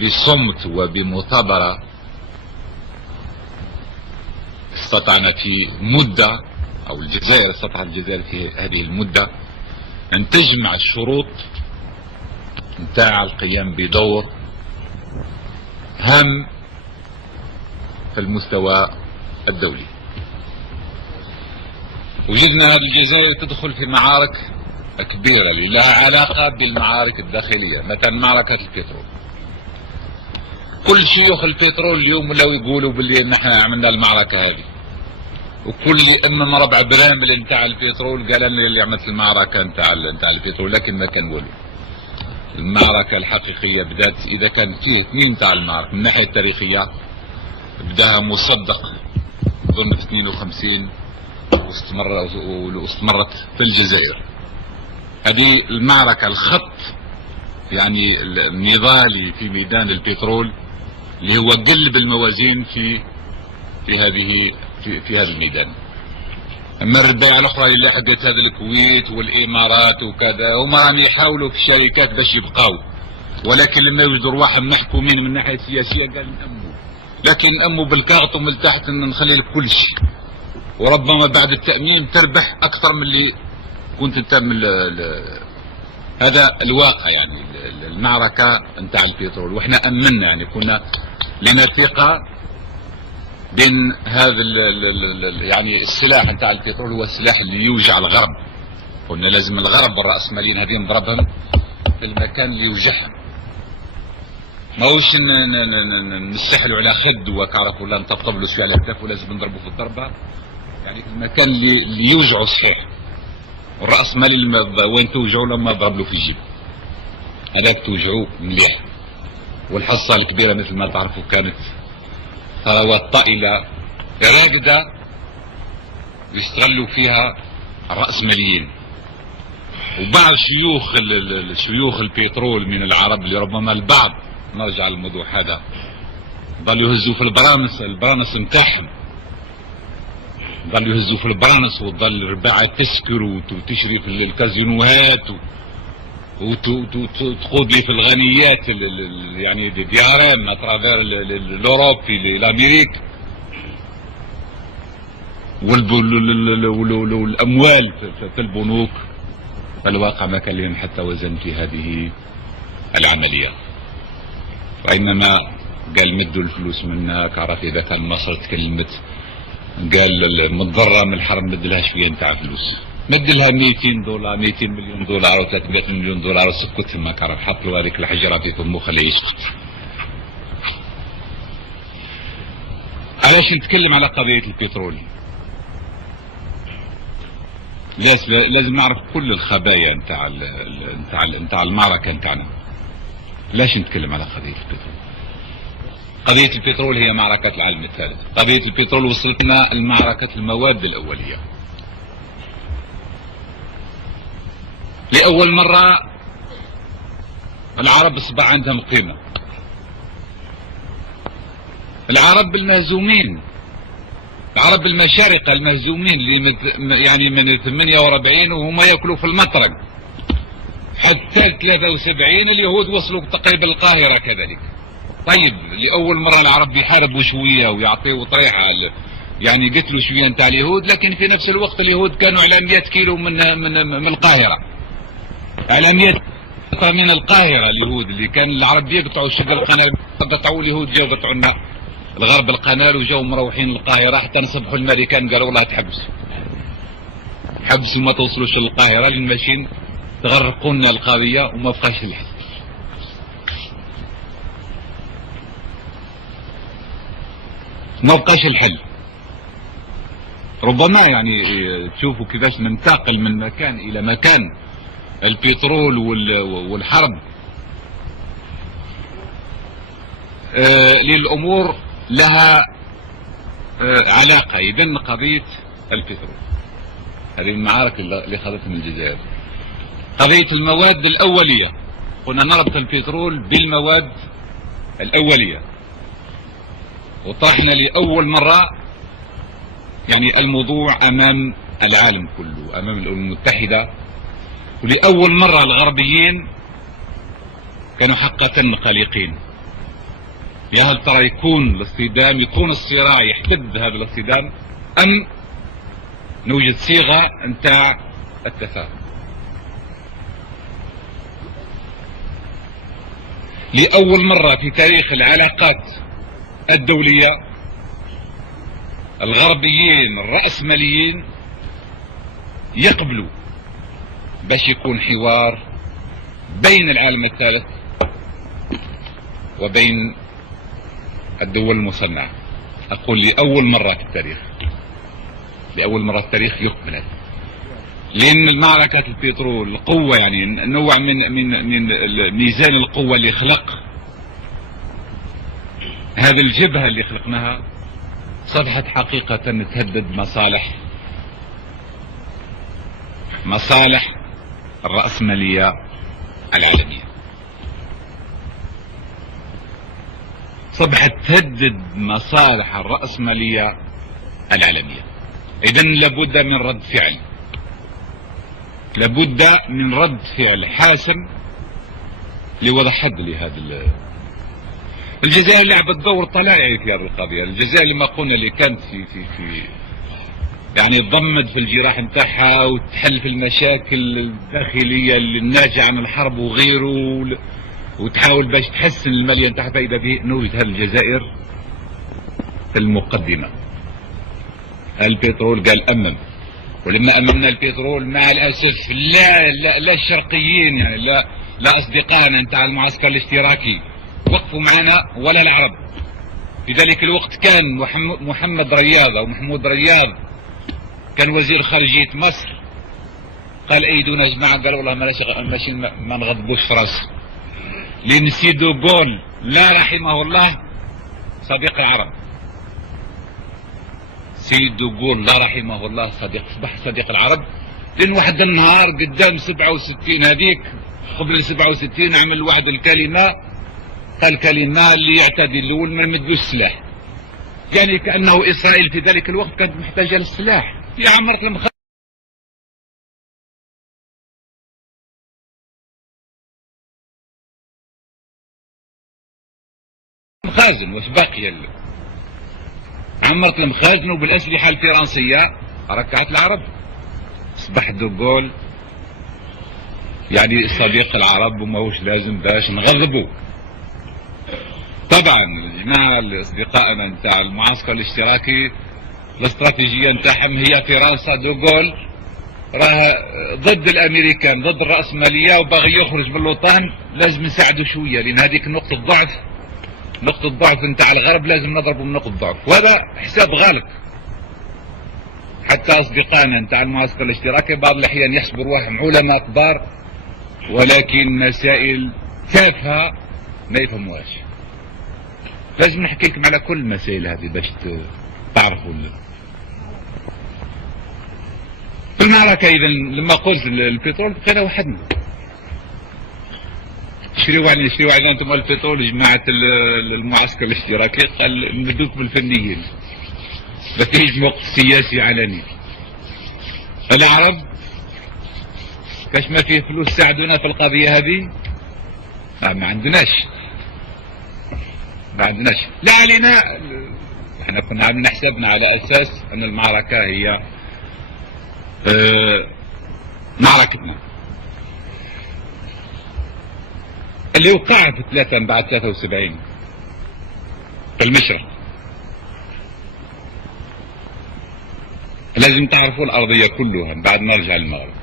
بصمت وبمثابرة استطعنا في مدة، أو الجزائر استطاعت الجزائر في هذه المدة أن تجمع الشروط نتاع القيام بدور هام في المستوى الدولي. وجدنا هذه الجزائر تدخل في معارك كبيرة لها علاقة بالمعارك الداخلية، مثلا معركة البترول. كل شيوخ البترول اليوم ولاو يقولوا باللي نحن عملنا المعركة هذه، وكل امام ربع برامل نتاع البترول قال انا اللي عملت المعركة نتاع البترول، لكن ما كان والو. المعركة الحقيقية بدات اذا كان فيه اثنين نتاع المعركة من الناحية التاريخية، بداها مصدق ظن في 52 واستمرت في الجزائر. هذه المعركة الخط يعني النضالي في ميدان البترول اللي هو قلب الموازين في هذا الميدان. اما الرداية الاخرى اللي لحقت هذا الكويت والامارات وكذا، هما راهم يحاولوا في الشركات باش يبقاو، ولكن لما يوجدوا رواحهم محكومين من الناحية السياسية قال نأموا، لكن نأموا بالكاغط ومن تحت ان نخلي لك كل شيء، وربما بعد التأمين تربح اكثر من اللي كنت تأمن. هذا الواقع يعني المعركة نتاع البترول، واحنا امنا يعني كنا لنا ثقة بين هذا يعني السلاح نتاع البترول هو السلاح اللي يوجع الغرب. قلنا لازم الغرب والرأسماليين هذه نضربهم في المكان اللي يوجعهم، ماهوش نستحلوا على خد وكعرف ولا نطبطب له شويه على كتافه، ولازم نضربه في الضربه يعني في المكان اللي يوجعه صحيح. والرأسمالي وين توجعوا لما ضرب له في الجيب هذاك توجعوه مليح. والحصة الكبيرة مثل ما تعرفوا كانت ثروات طائلة راقدة يستغلوا فيها الرأسماليين، وبعض شيوخ البترول من العرب اللي ربما البعض، نرجع للموضوع هذا، ظلوا يهزوا في البرانس نتاعهم، ظلوا يهزوا في البرانس، وظل الرباعة تسكر وتشري في الكازينوهات وتقود لي في الغنيات يعني ديارام اترافير لوروب في لامريك، والاموال في البنوك. فالواقع ما كان لهم حتى وزن في هذه العملية، وإنما قال مدوا الفلوس منا. عرف إذا كان مصر تكلمت قال متضرة من الحرب مد لها شوية نتاع فلوس، مد لها 200 دولار 200 مليون دولار أو 300 مليون دولار وسكت ما كان حط له هذيك الحجرة في فمه خليه يسكت. علاش نتكلم على قضية البترول؟ لازم نعرف كل الخبايا نتاع المعركة نتاعنا. لاش نتكلم على قضية البترول؟ قضية البترول هي معركة العالم الثالث. قضية البترول وصلتنا لمعركة المواد الأولية. لأول مرة العرب أصبح عندهم قيمة. العرب المهزومين، العرب المشارقة المهزومين اللي يعني من 48 وهم يأكلوا في المطرق حتى 73 اليهود وصلوا تقريبا القاهرة كذلك. طيب لأول مرة العرب يحاربوا شوية ويعطيوا طريحة، يعني قتلوا شوية نتاع اليهود، لكن في نفس الوقت اليهود كانوا على 100 كيلو من القاهرة، على 100 من القاهرة. اليهود اللي كان العرب يقطعوا شق القناة، قطعوا اليهود جاوا قطعوا لنا الغرب القناة وجاوا مروحين القاهرة، حتى نصبحوا الامريكان قالوا والله تحبسوا، حبسوا ما توصلوش للقاهرة لان ماشيين تغرقوا لنا القضية وما بقاش الحل. ما بقاش الحل. ربما يعني تشوفوا كيفاش ننتقل من مكان الى مكان. البترول والحرب للامور لها علاقة. إذن قضية البترول هذه المعارك اللي خذتها من الجزائر. قضية المواد الأولية، قلنا نربط البترول بالمواد الأولية، وطرحنا لأول مرة يعني الموضوع أمام العالم كله، أمام الأمم المتحدة، ولأول مرة الغربيين كانوا حقا قلقين. يا هل ترى يكون الاصطدام، يكون الصراع يحتد هذا الاصطدام، أم نوجد صيغة نتاع التفاهم؟ لأول مرة في تاريخ العلاقات الدولية الغربيين الرأسماليين يقبلوا باش يكون حوار بين العالم الثالث وبين الدول المصنعة. أقول لأول مرة في التاريخ، لأول مرة في التاريخ يقبل، لأن معركة البترول القوة يعني نوع من ميزان القوة اللي خلق هذه الجبهة اللي خلقناها، صبحت حقيقة تهدد مصالح الرأسمالية العالمية، صبحت تهدد مصالح الرأسمالية العالمية. إذن لابد من رد فعل، لابد من رد فعل حاسم لوضع حد لهذا. الجزائر لعبت دور طلائعي في هذه القضية. الجزائر لما قلنا اللي كانت في يعني تضمد في الجراح نتاعها وتحل في المشاكل الداخلية اللي الناجعة عن الحرب وغيره، وتحاول باش تحسن المالية نتاعها، فإذا به نوجد هذه الجزائر في المقدمة. البترول قال أمم، ولما أممنا البترول مع الأسف لا الشرقيين يعني لا أصدقائنا نتاع المعسكر الاشتراكي وقفوا معنا ولا العرب. في ذلك الوقت كان محمد رياض أو محمود رياض كان وزير خارجية مصر، قال أيدونا يا جماعة، قال والله ماشي ما نغضبوش في راسه، لأن سيدو جول لا رحمه الله صديق العرب. سيدو جول لا رحمه الله صديق العرب، لان واحد النهار قدام 67 هذيك قبل 67 عمل واحد الكلمة، قال كلمة اللي يعتدي الاول ما يمدلوش السلاح، يعني كأنه اسرائيل في ذلك الوقت كانت محتاجة للسلاح. في عمرة المخازن واش باقية عمرت المخازن وبالأسلحة الفرنسية ركعت العرب. اصبح دوغول يعني صديق العرب وما هوش لازم باش نغضبوا. طبعا الجماعة اصدقائنا نتاع المعسكر الاشتراكي الاستراتيجية نتاعهم هي فرنسا، دوغول راه ضد الامريكان ضد الرأسمالية وباغي يخرج من الوطن، لازم نساعده شوية لان هذيك نقطة ضعف، نقطة ضعف نتاع الغرب لازم نضربوا من نقطة ضعف، وهذا حساب غلط. حتى اصدقائنا نتاع المعسكر الاشتراكي بعض الاحيان يحسبوا رواحهم علماء كبار ولكن مسائل تافهة ما يفهموهاش. لازم نحكي لكم على كل المسائل هذه باش تعرفوا. في المعركة اذا لما قلت البترول بقينا وحدنا. شريوا علينا انتم البترول جماعة المعسكر الاشتراكي، قال نمدوكم الفنيين ما فيش موقف سياسي علني. العرب كاش ما فيه فلوس ساعدونا في القضية هذه؟ ما عندناش لا علينا. احنا كنا عاملين حسابنا على اساس ان المعركة هي معركتنا. اللي وقع في 3 من بعد 73 في المشرق، لازم تعرفوا الأرضية كلها من بعد ما نرجع للمغرب.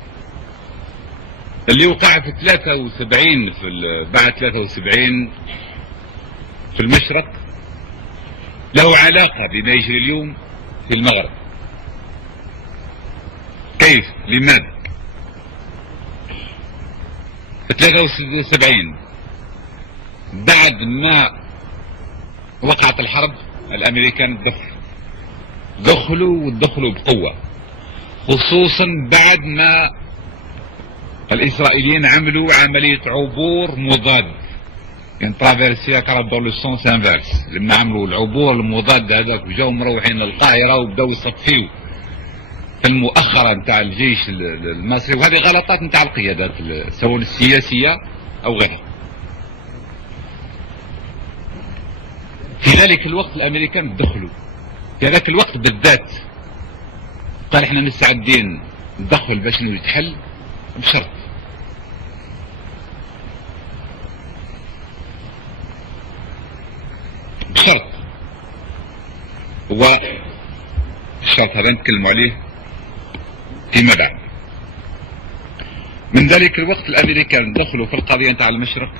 اللي وقع في 73 بعد 73 في المشرق له علاقة بما يجري اليوم في المغرب. كيف؟ لماذا؟ في 73 بعد ما وقعت الحرب الامريكان دخلوا بقوة، خصوصا بعد ما الاسرائيليين عملوا عملية عبور مضاد، يعني ترافيرسي كارا لو سونس انفيرس. لما عملوا العبور المضاد هذاك وجاو مروحين للقاهرة وبداو يصفيو في المؤخرة نتاع الجيش المصري، وهذه غلطات نتاع القيادات سواء السياسية او غيرها. في ذلك الوقت الامريكان دخلوا في هذاك الوقت بالذات، قال احنا مستعدين ندخل باش نتحل بشرط هو الشرط هذا نتكلموا عليه فيما بعد. من ذلك الوقت الامريكان دخلوا في القضية نتاع المشرق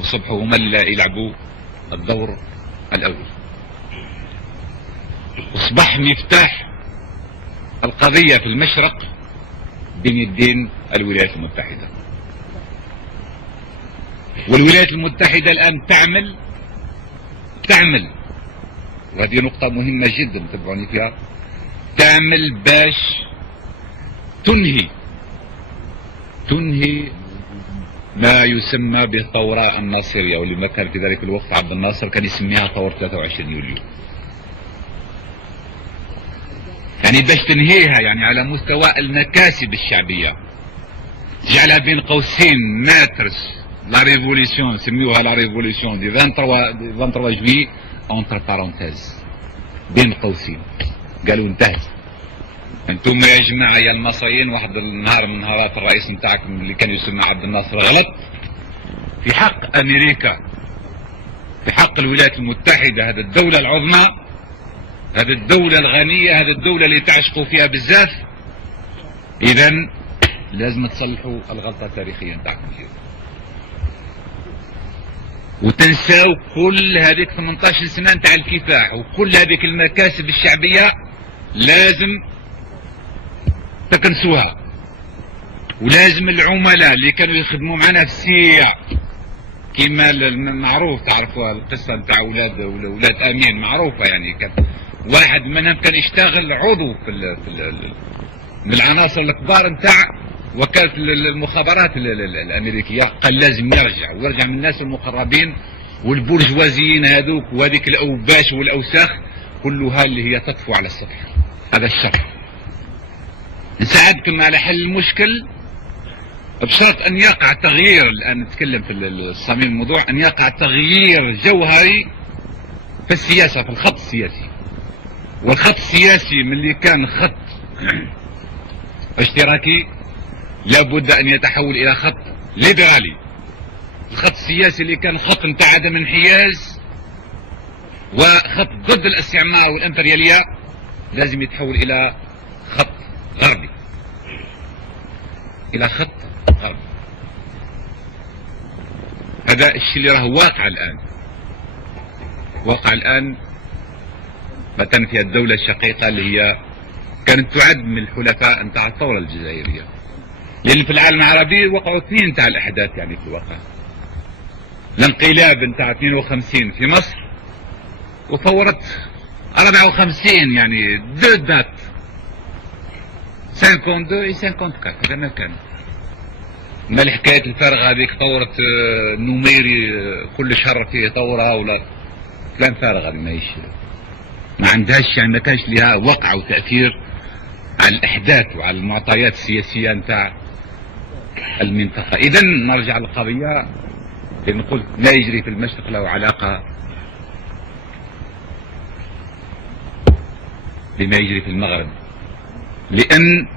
وصبحوا هما اللي يلعبوا الدور الاول، اصبح مفتاح القضية في المشرق بين يدين الولايات المتحدة. والولايات المتحدة الان تعمل وهذه نقطة مهمة جدا تبعوني فيها، تعمل باش تنهي ما يسمى بالثورة الناصرية، واللي ما كان في ذلك الوقت عبد الناصر كان يسميها ثورة 23 يوليو. يعني باش تنهيها يعني على مستوى المكاسب الشعبية، جعلها بين قوسين ماترس لا ريفوليسيون، سميوها لا ريفوليسيون دي 23 جوي اونتر بارونتيز، بين قوسين. قالوا انتهت انتم يا جماعة يا المصريين، واحد النهار من نهارات الرئيس نتاعكم اللي كان يسمى عبد الناصر غلط في حق امريكا، في حق الولايات المتحدة، هذه الدولة العظمى، هذه الدولة الغنية، هذه الدولة اللي تعشقوا فيها بزاف. اذا لازم تصلحوا الغلطة التاريخية نتاعكم فيها وتنساو كل هذيك 18 سنة نتاع الكفاح وكل هذيك المكاسب الشعبية لازم تكنسوها. ولازم العملاء اللي كانوا يخدموا معنا في السيع كما المعروف، تعرفوا القصة نتاع ولاد امين معروفة، يعني كان واحد منهم كان يشتغل عضو من العناصر الكبار نتاع وكالة المخابرات الأمريكية، قال لازم يرجع ويرجع من الناس المقربين والبرجوازيين هذوك وهذيك الأوباش والأوساخ كلها اللي هي تطفو على السطح. هذا الشرط. نساعدكم على حل المشكل بشرط أن يقع تغيير، الآن نتكلم في الصميم الموضوع، أن يقع تغيير جوهري في السياسة، في الخط السياسي. والخط السياسي من اللي كان خط اشتراكي لابد أن يتحول إلى خط ليبرالي. الخط السياسي اللي كان خط نتاع عدم انحياز وخط ضد الاستعمار والامبريالية لازم يتحول إلى خط غربي، إلى خط غربي. هذا الشيء اللي راه واقع الآن. واقع الآن مثلا في الدولة الشقيقة اللي هي كانت تعد من الحلفاء نتاع الثورة الجزائرية، لأن في العالم العربي وقعوا اثنين نتاع الأحداث يعني في الواقع. الانقلاب نتاع 52 في مصر وثورة 54 يعني دو دات 52 و 54 هذا ما كان. ما الحكاية الفارغة هذيك ثورة النميري كل شهر فيه ثورة ولا كلام فارغ، ما عندهاش يعني ما كانش لها وقع وتأثير على الأحداث وعلى المعطيات السياسية نتاع المنطقة. إذا نرجع للقضية لأن قلت لا يجري في المشرق له علاقة بما يجري في المغرب، لأن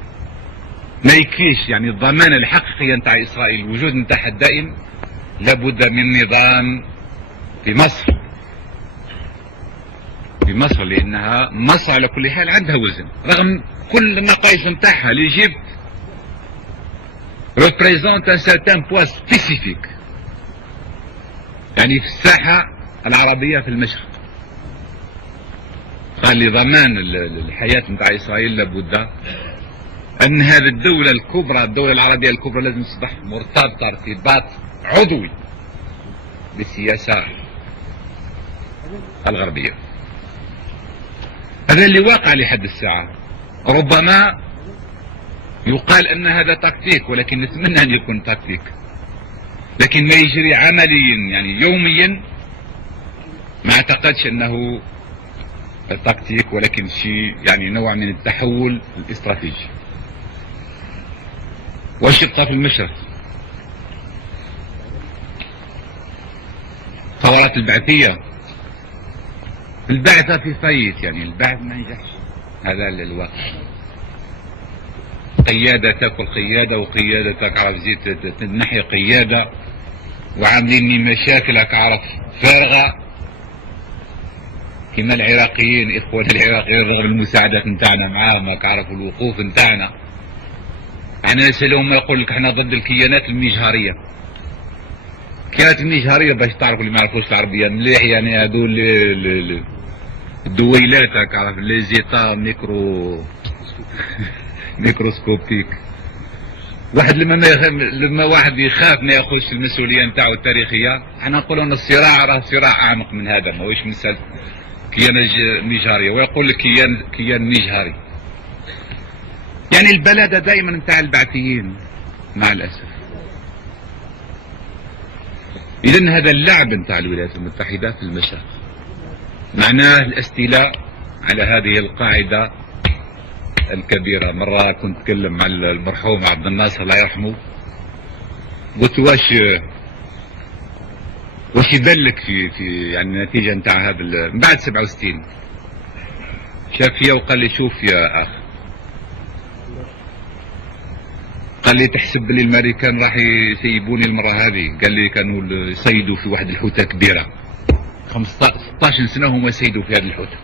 ما يكفيش يعني الضمانة الحقيقية نتاع إسرائيل الوجود نتاعها الدائم، لابد من نظام في مصر. في مصر لأنها مصر على كل حال عندها وزن رغم كل النقائص نتاعها لإيجيبت représente un certain poids spécifique يعني في الساحة العربية في المشرق. قال لضمان الحياة نتاع إسرائيل لابد أن هذه الدولة الكبرى، الدولة العربية الكبرى لازم تصبح مرتبطة ارتباط عضوي بالسياسة الغربية. هذا اللي واقع لحد الساعة. ربما يقال أن هذا تكتيك، ولكن نتمنى أن يكون تكتيك، لكن ما يجري عمليا يعني يوميا ما اعتقدش أنه تكتيك، ولكن شيء يعني نوع من التحول الاستراتيجي. واش يبقى في المشرق؟ الثورات البعثية، البعثة في فايت يعني البعث ما ينجحش، هذا الواقع. قيادة تاكل قيادة وقيادة تعرف زيد تنحي قيادة، وعاملين مشاكل كعرف فارغة كما العراقيين إخوان العراقيين رغم المساعدات نتاعنا معاهم كعرف الوقوف نتاعنا. احنا نسألهم يقول لك احنا ضد الكيانات المجهرية. الكيانات المجهرية باش تعرفوا اللي ما يعرفوش العربية مليح يعني هذول الدويلات كعرف لي زيتا ميكروسكوبيك. واحد لما واحد يخاف ما ياخذش المسؤولية نتاعو التاريخية، احنا نقولوا ان الصراع راه صراع اعمق من هذا، ماهوش مسألة كيان مجهرية. ويقول لك كيان مجهري يعني البلادة دائما نتاع البعثيين مع الأسف. إذن هذا اللعب نتاع الولايات المتحدة في المشرق معناه الاستيلاء على هذه القاعدة الكبيرة. مرة كنت أتكلم مع المرحوم عبد الناصر الله يرحمه، قلت واش يبان لك في يعني النتيجة نتاع هذا من بعد 67 شاف فيا وقال لي شوف يا أخ، قال لي تحسب بلي الامريكان راح يسيبوني المرة هذه؟ قال لي كانوا يصيدوا في واحد الحوتة كبيرة 16 سنة هم يصيدوا في هذه الحوتة.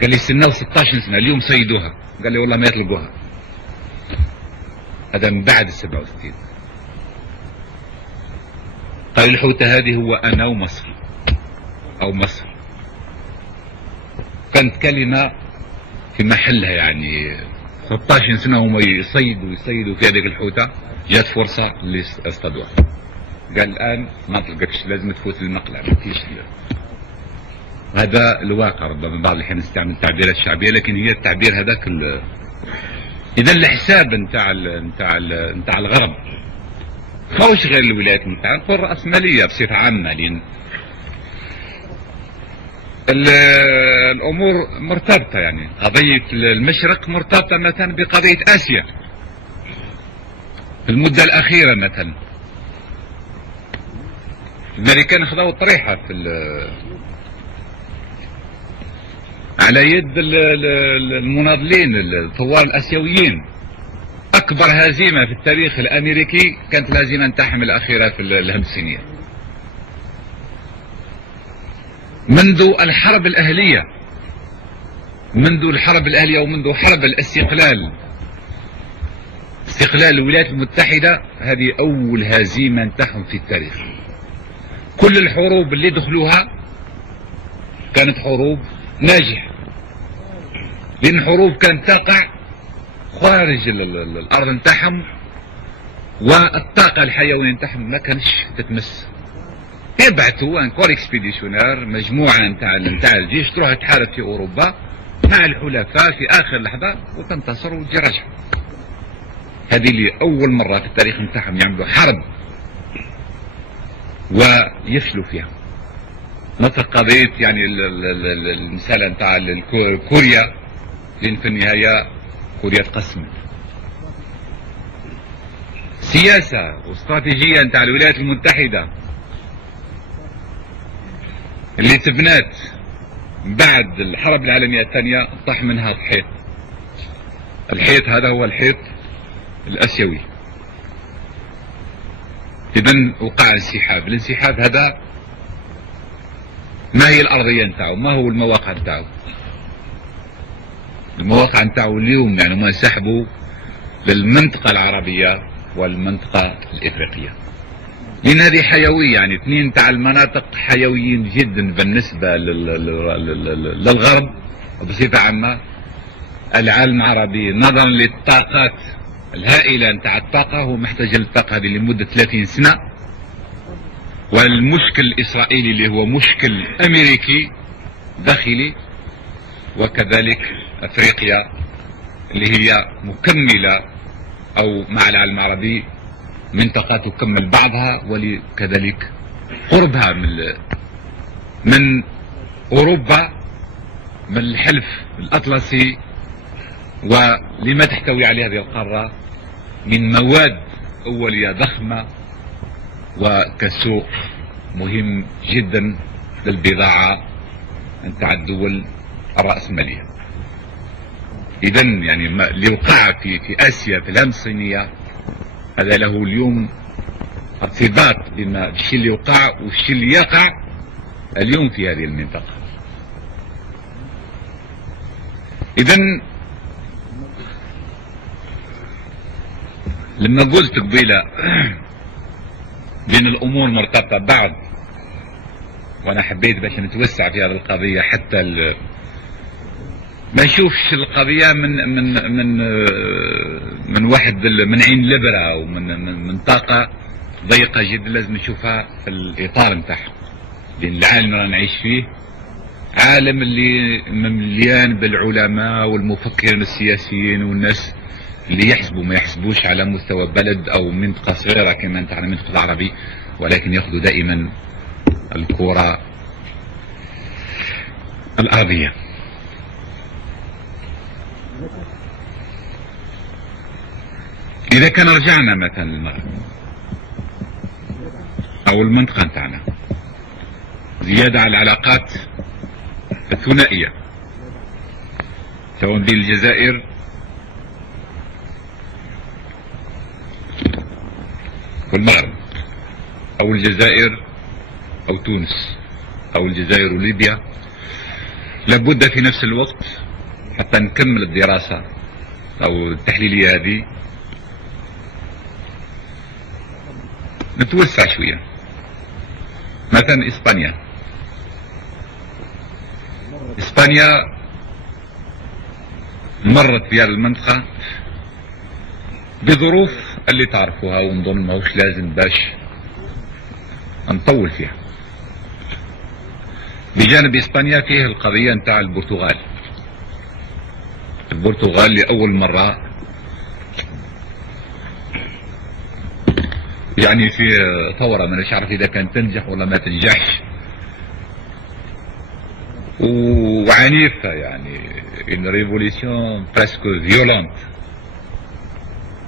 قال لي استناو 16 سنة اليوم صيدوها. قال لي والله ما يطلقوها. هذا من بعد 67. قال الحوتة هذه هو أنا ومصر أو مصر. كانت كلمة في محلها يعني 16 سنة هم يصيدوا في هذه الحوتة، جات فرصة اللي اصطادوها. قال الآن ما تلقاكش لازم تفوت المقلع ما فيش. هذا الواقع. ربما بعض الأحيان نستعمل التعبيرات الشعبية لكن هي التعبير هذاك اذا الحساب نتاع الغرب ماهوش غير الولايات المتحده، نقول الراسماليه بصفه عامه، لان الامور مرتبطه. يعني قضيه المشرق مرتبطه مثلا بقضيه اسيا في المده الاخيره. مثلا الامريكان خذوا طريحه على يد المناضلين الثوار الاسيويين. اكبر هزيمه في التاريخ الامريكي كانت الهزيمه نتاعهم الاخيره في الهمسينيه. منذ الحرب الاهليه ومنذ حرب الاستقلال، استقلال الولايات المتحده، هذه اول هزيمه نتاعهم في التاريخ. كل الحروب اللي دخلوها كانت حروب ناجحه، لان الحروب كانت تقع خارج الارض نتاعهم، والطاقه الحيويه نتاعهم ما كانش تتمس. يبعثوا ان كور اكسبيديشنير، مجموعه نتاع الجيش، تروح تحارب في اوروبا مع الحلفاء في اخر لحظه وتنتصر وتجي راجعه. هذه اللي اول مره في التاريخ نتاعهم يعملوا حرب ويفشلوا فيها. مثل قضيه يعني المساله نتاع كوريا، لان في النهايه كوريا تقسمت. سياسه واستراتيجيه نتاع الولايات المتحده اللي تبنات بعد الحرب العالميه الثانيه طاح منها الحيط. الحيط هذا هو الحيط الاسيوي. اذا وقع انسحاب. الانسحاب هذا ما هي الارضيه نتاعو؟ ما هو المواقع نتاعو؟ المواقع نتاعو اليوم يعني ما انسحبوا للمنطقه العربيه والمنطقه الافريقيه، لان هذه حيويه. يعني اثنين تاع المناطق حيويين جدا بالنسبه للغرب بصفه عامه. العالم العربي نظرا للطاقات الهائله نتاع الطاقه هو محتاج للطاقه هذه لمده 30 سنه، والمشكل الاسرائيلي اللي هو مشكل امريكي داخلي، وكذلك افريقيا اللي هي مكمله او مع العالم العربي منطقة تكمل بعضها، وكذلك قربها من اوروبا، من الحلف الاطلسي، ولما تحتوي عليه هذه القارة من مواد اولية ضخمة، وكسوق مهم جدا للبضاعة نتاع الدول الرأسمالية. اذا يعني اللي وقع في اسيا في الهمسينية هذا له اليوم ارتباط بما الشيء اللي وقع والشيء اللي يقع اليوم في هذه المنطقة. اذا لما قلت قبيلة بين الامور مرتبطة ببعض، وانا حبيت باش نتوسع في هذه القضية حتى ما نشوفش القضية من واحد من عين لبرة او من طاقة ضيقة جدا. لازم نشوفها في الاطار نتاعها، لان العالم اللي نعيش فيه عالم اللي مليان بالعلماء والمفكرين السياسيين والناس اللي يحسبوا ما يحسبوش على مستوى بلد او منطقة صغيرة كما نتاعنا المنطقة العربي، ولكن ياخذوا دائما الكرة الارضية. إذا كان رجعنا مثلا المغرب أو المنطقة نتاعنا، زيادة على العلاقات الثنائية سواء بين الجزائر والمغرب، أو الجزائر أو تونس، أو الجزائر وليبيا، لابد في نفس الوقت حتى نكمل الدراسة أو التحليلية هذه نتوسع شوية. مثلا إسبانيا مرت في هذه المنطقة بظروف اللي تعرفوها، ونظن ماهوش لازم باش نطول فيها. بجانب إسبانيا فيه القضية نتاع البرتغال لأول مرة يعني في ثورة ما نعرف إذا كانت تنجح ولا ما تنجحش، وعنيفة، يعني une révolution presque violente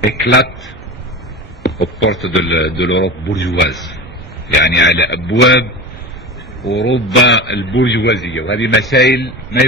éclate aux portes de l'Europe bourgeoise، يعني على أبواب أوروبا البرجوازية، وهذه مسائل ما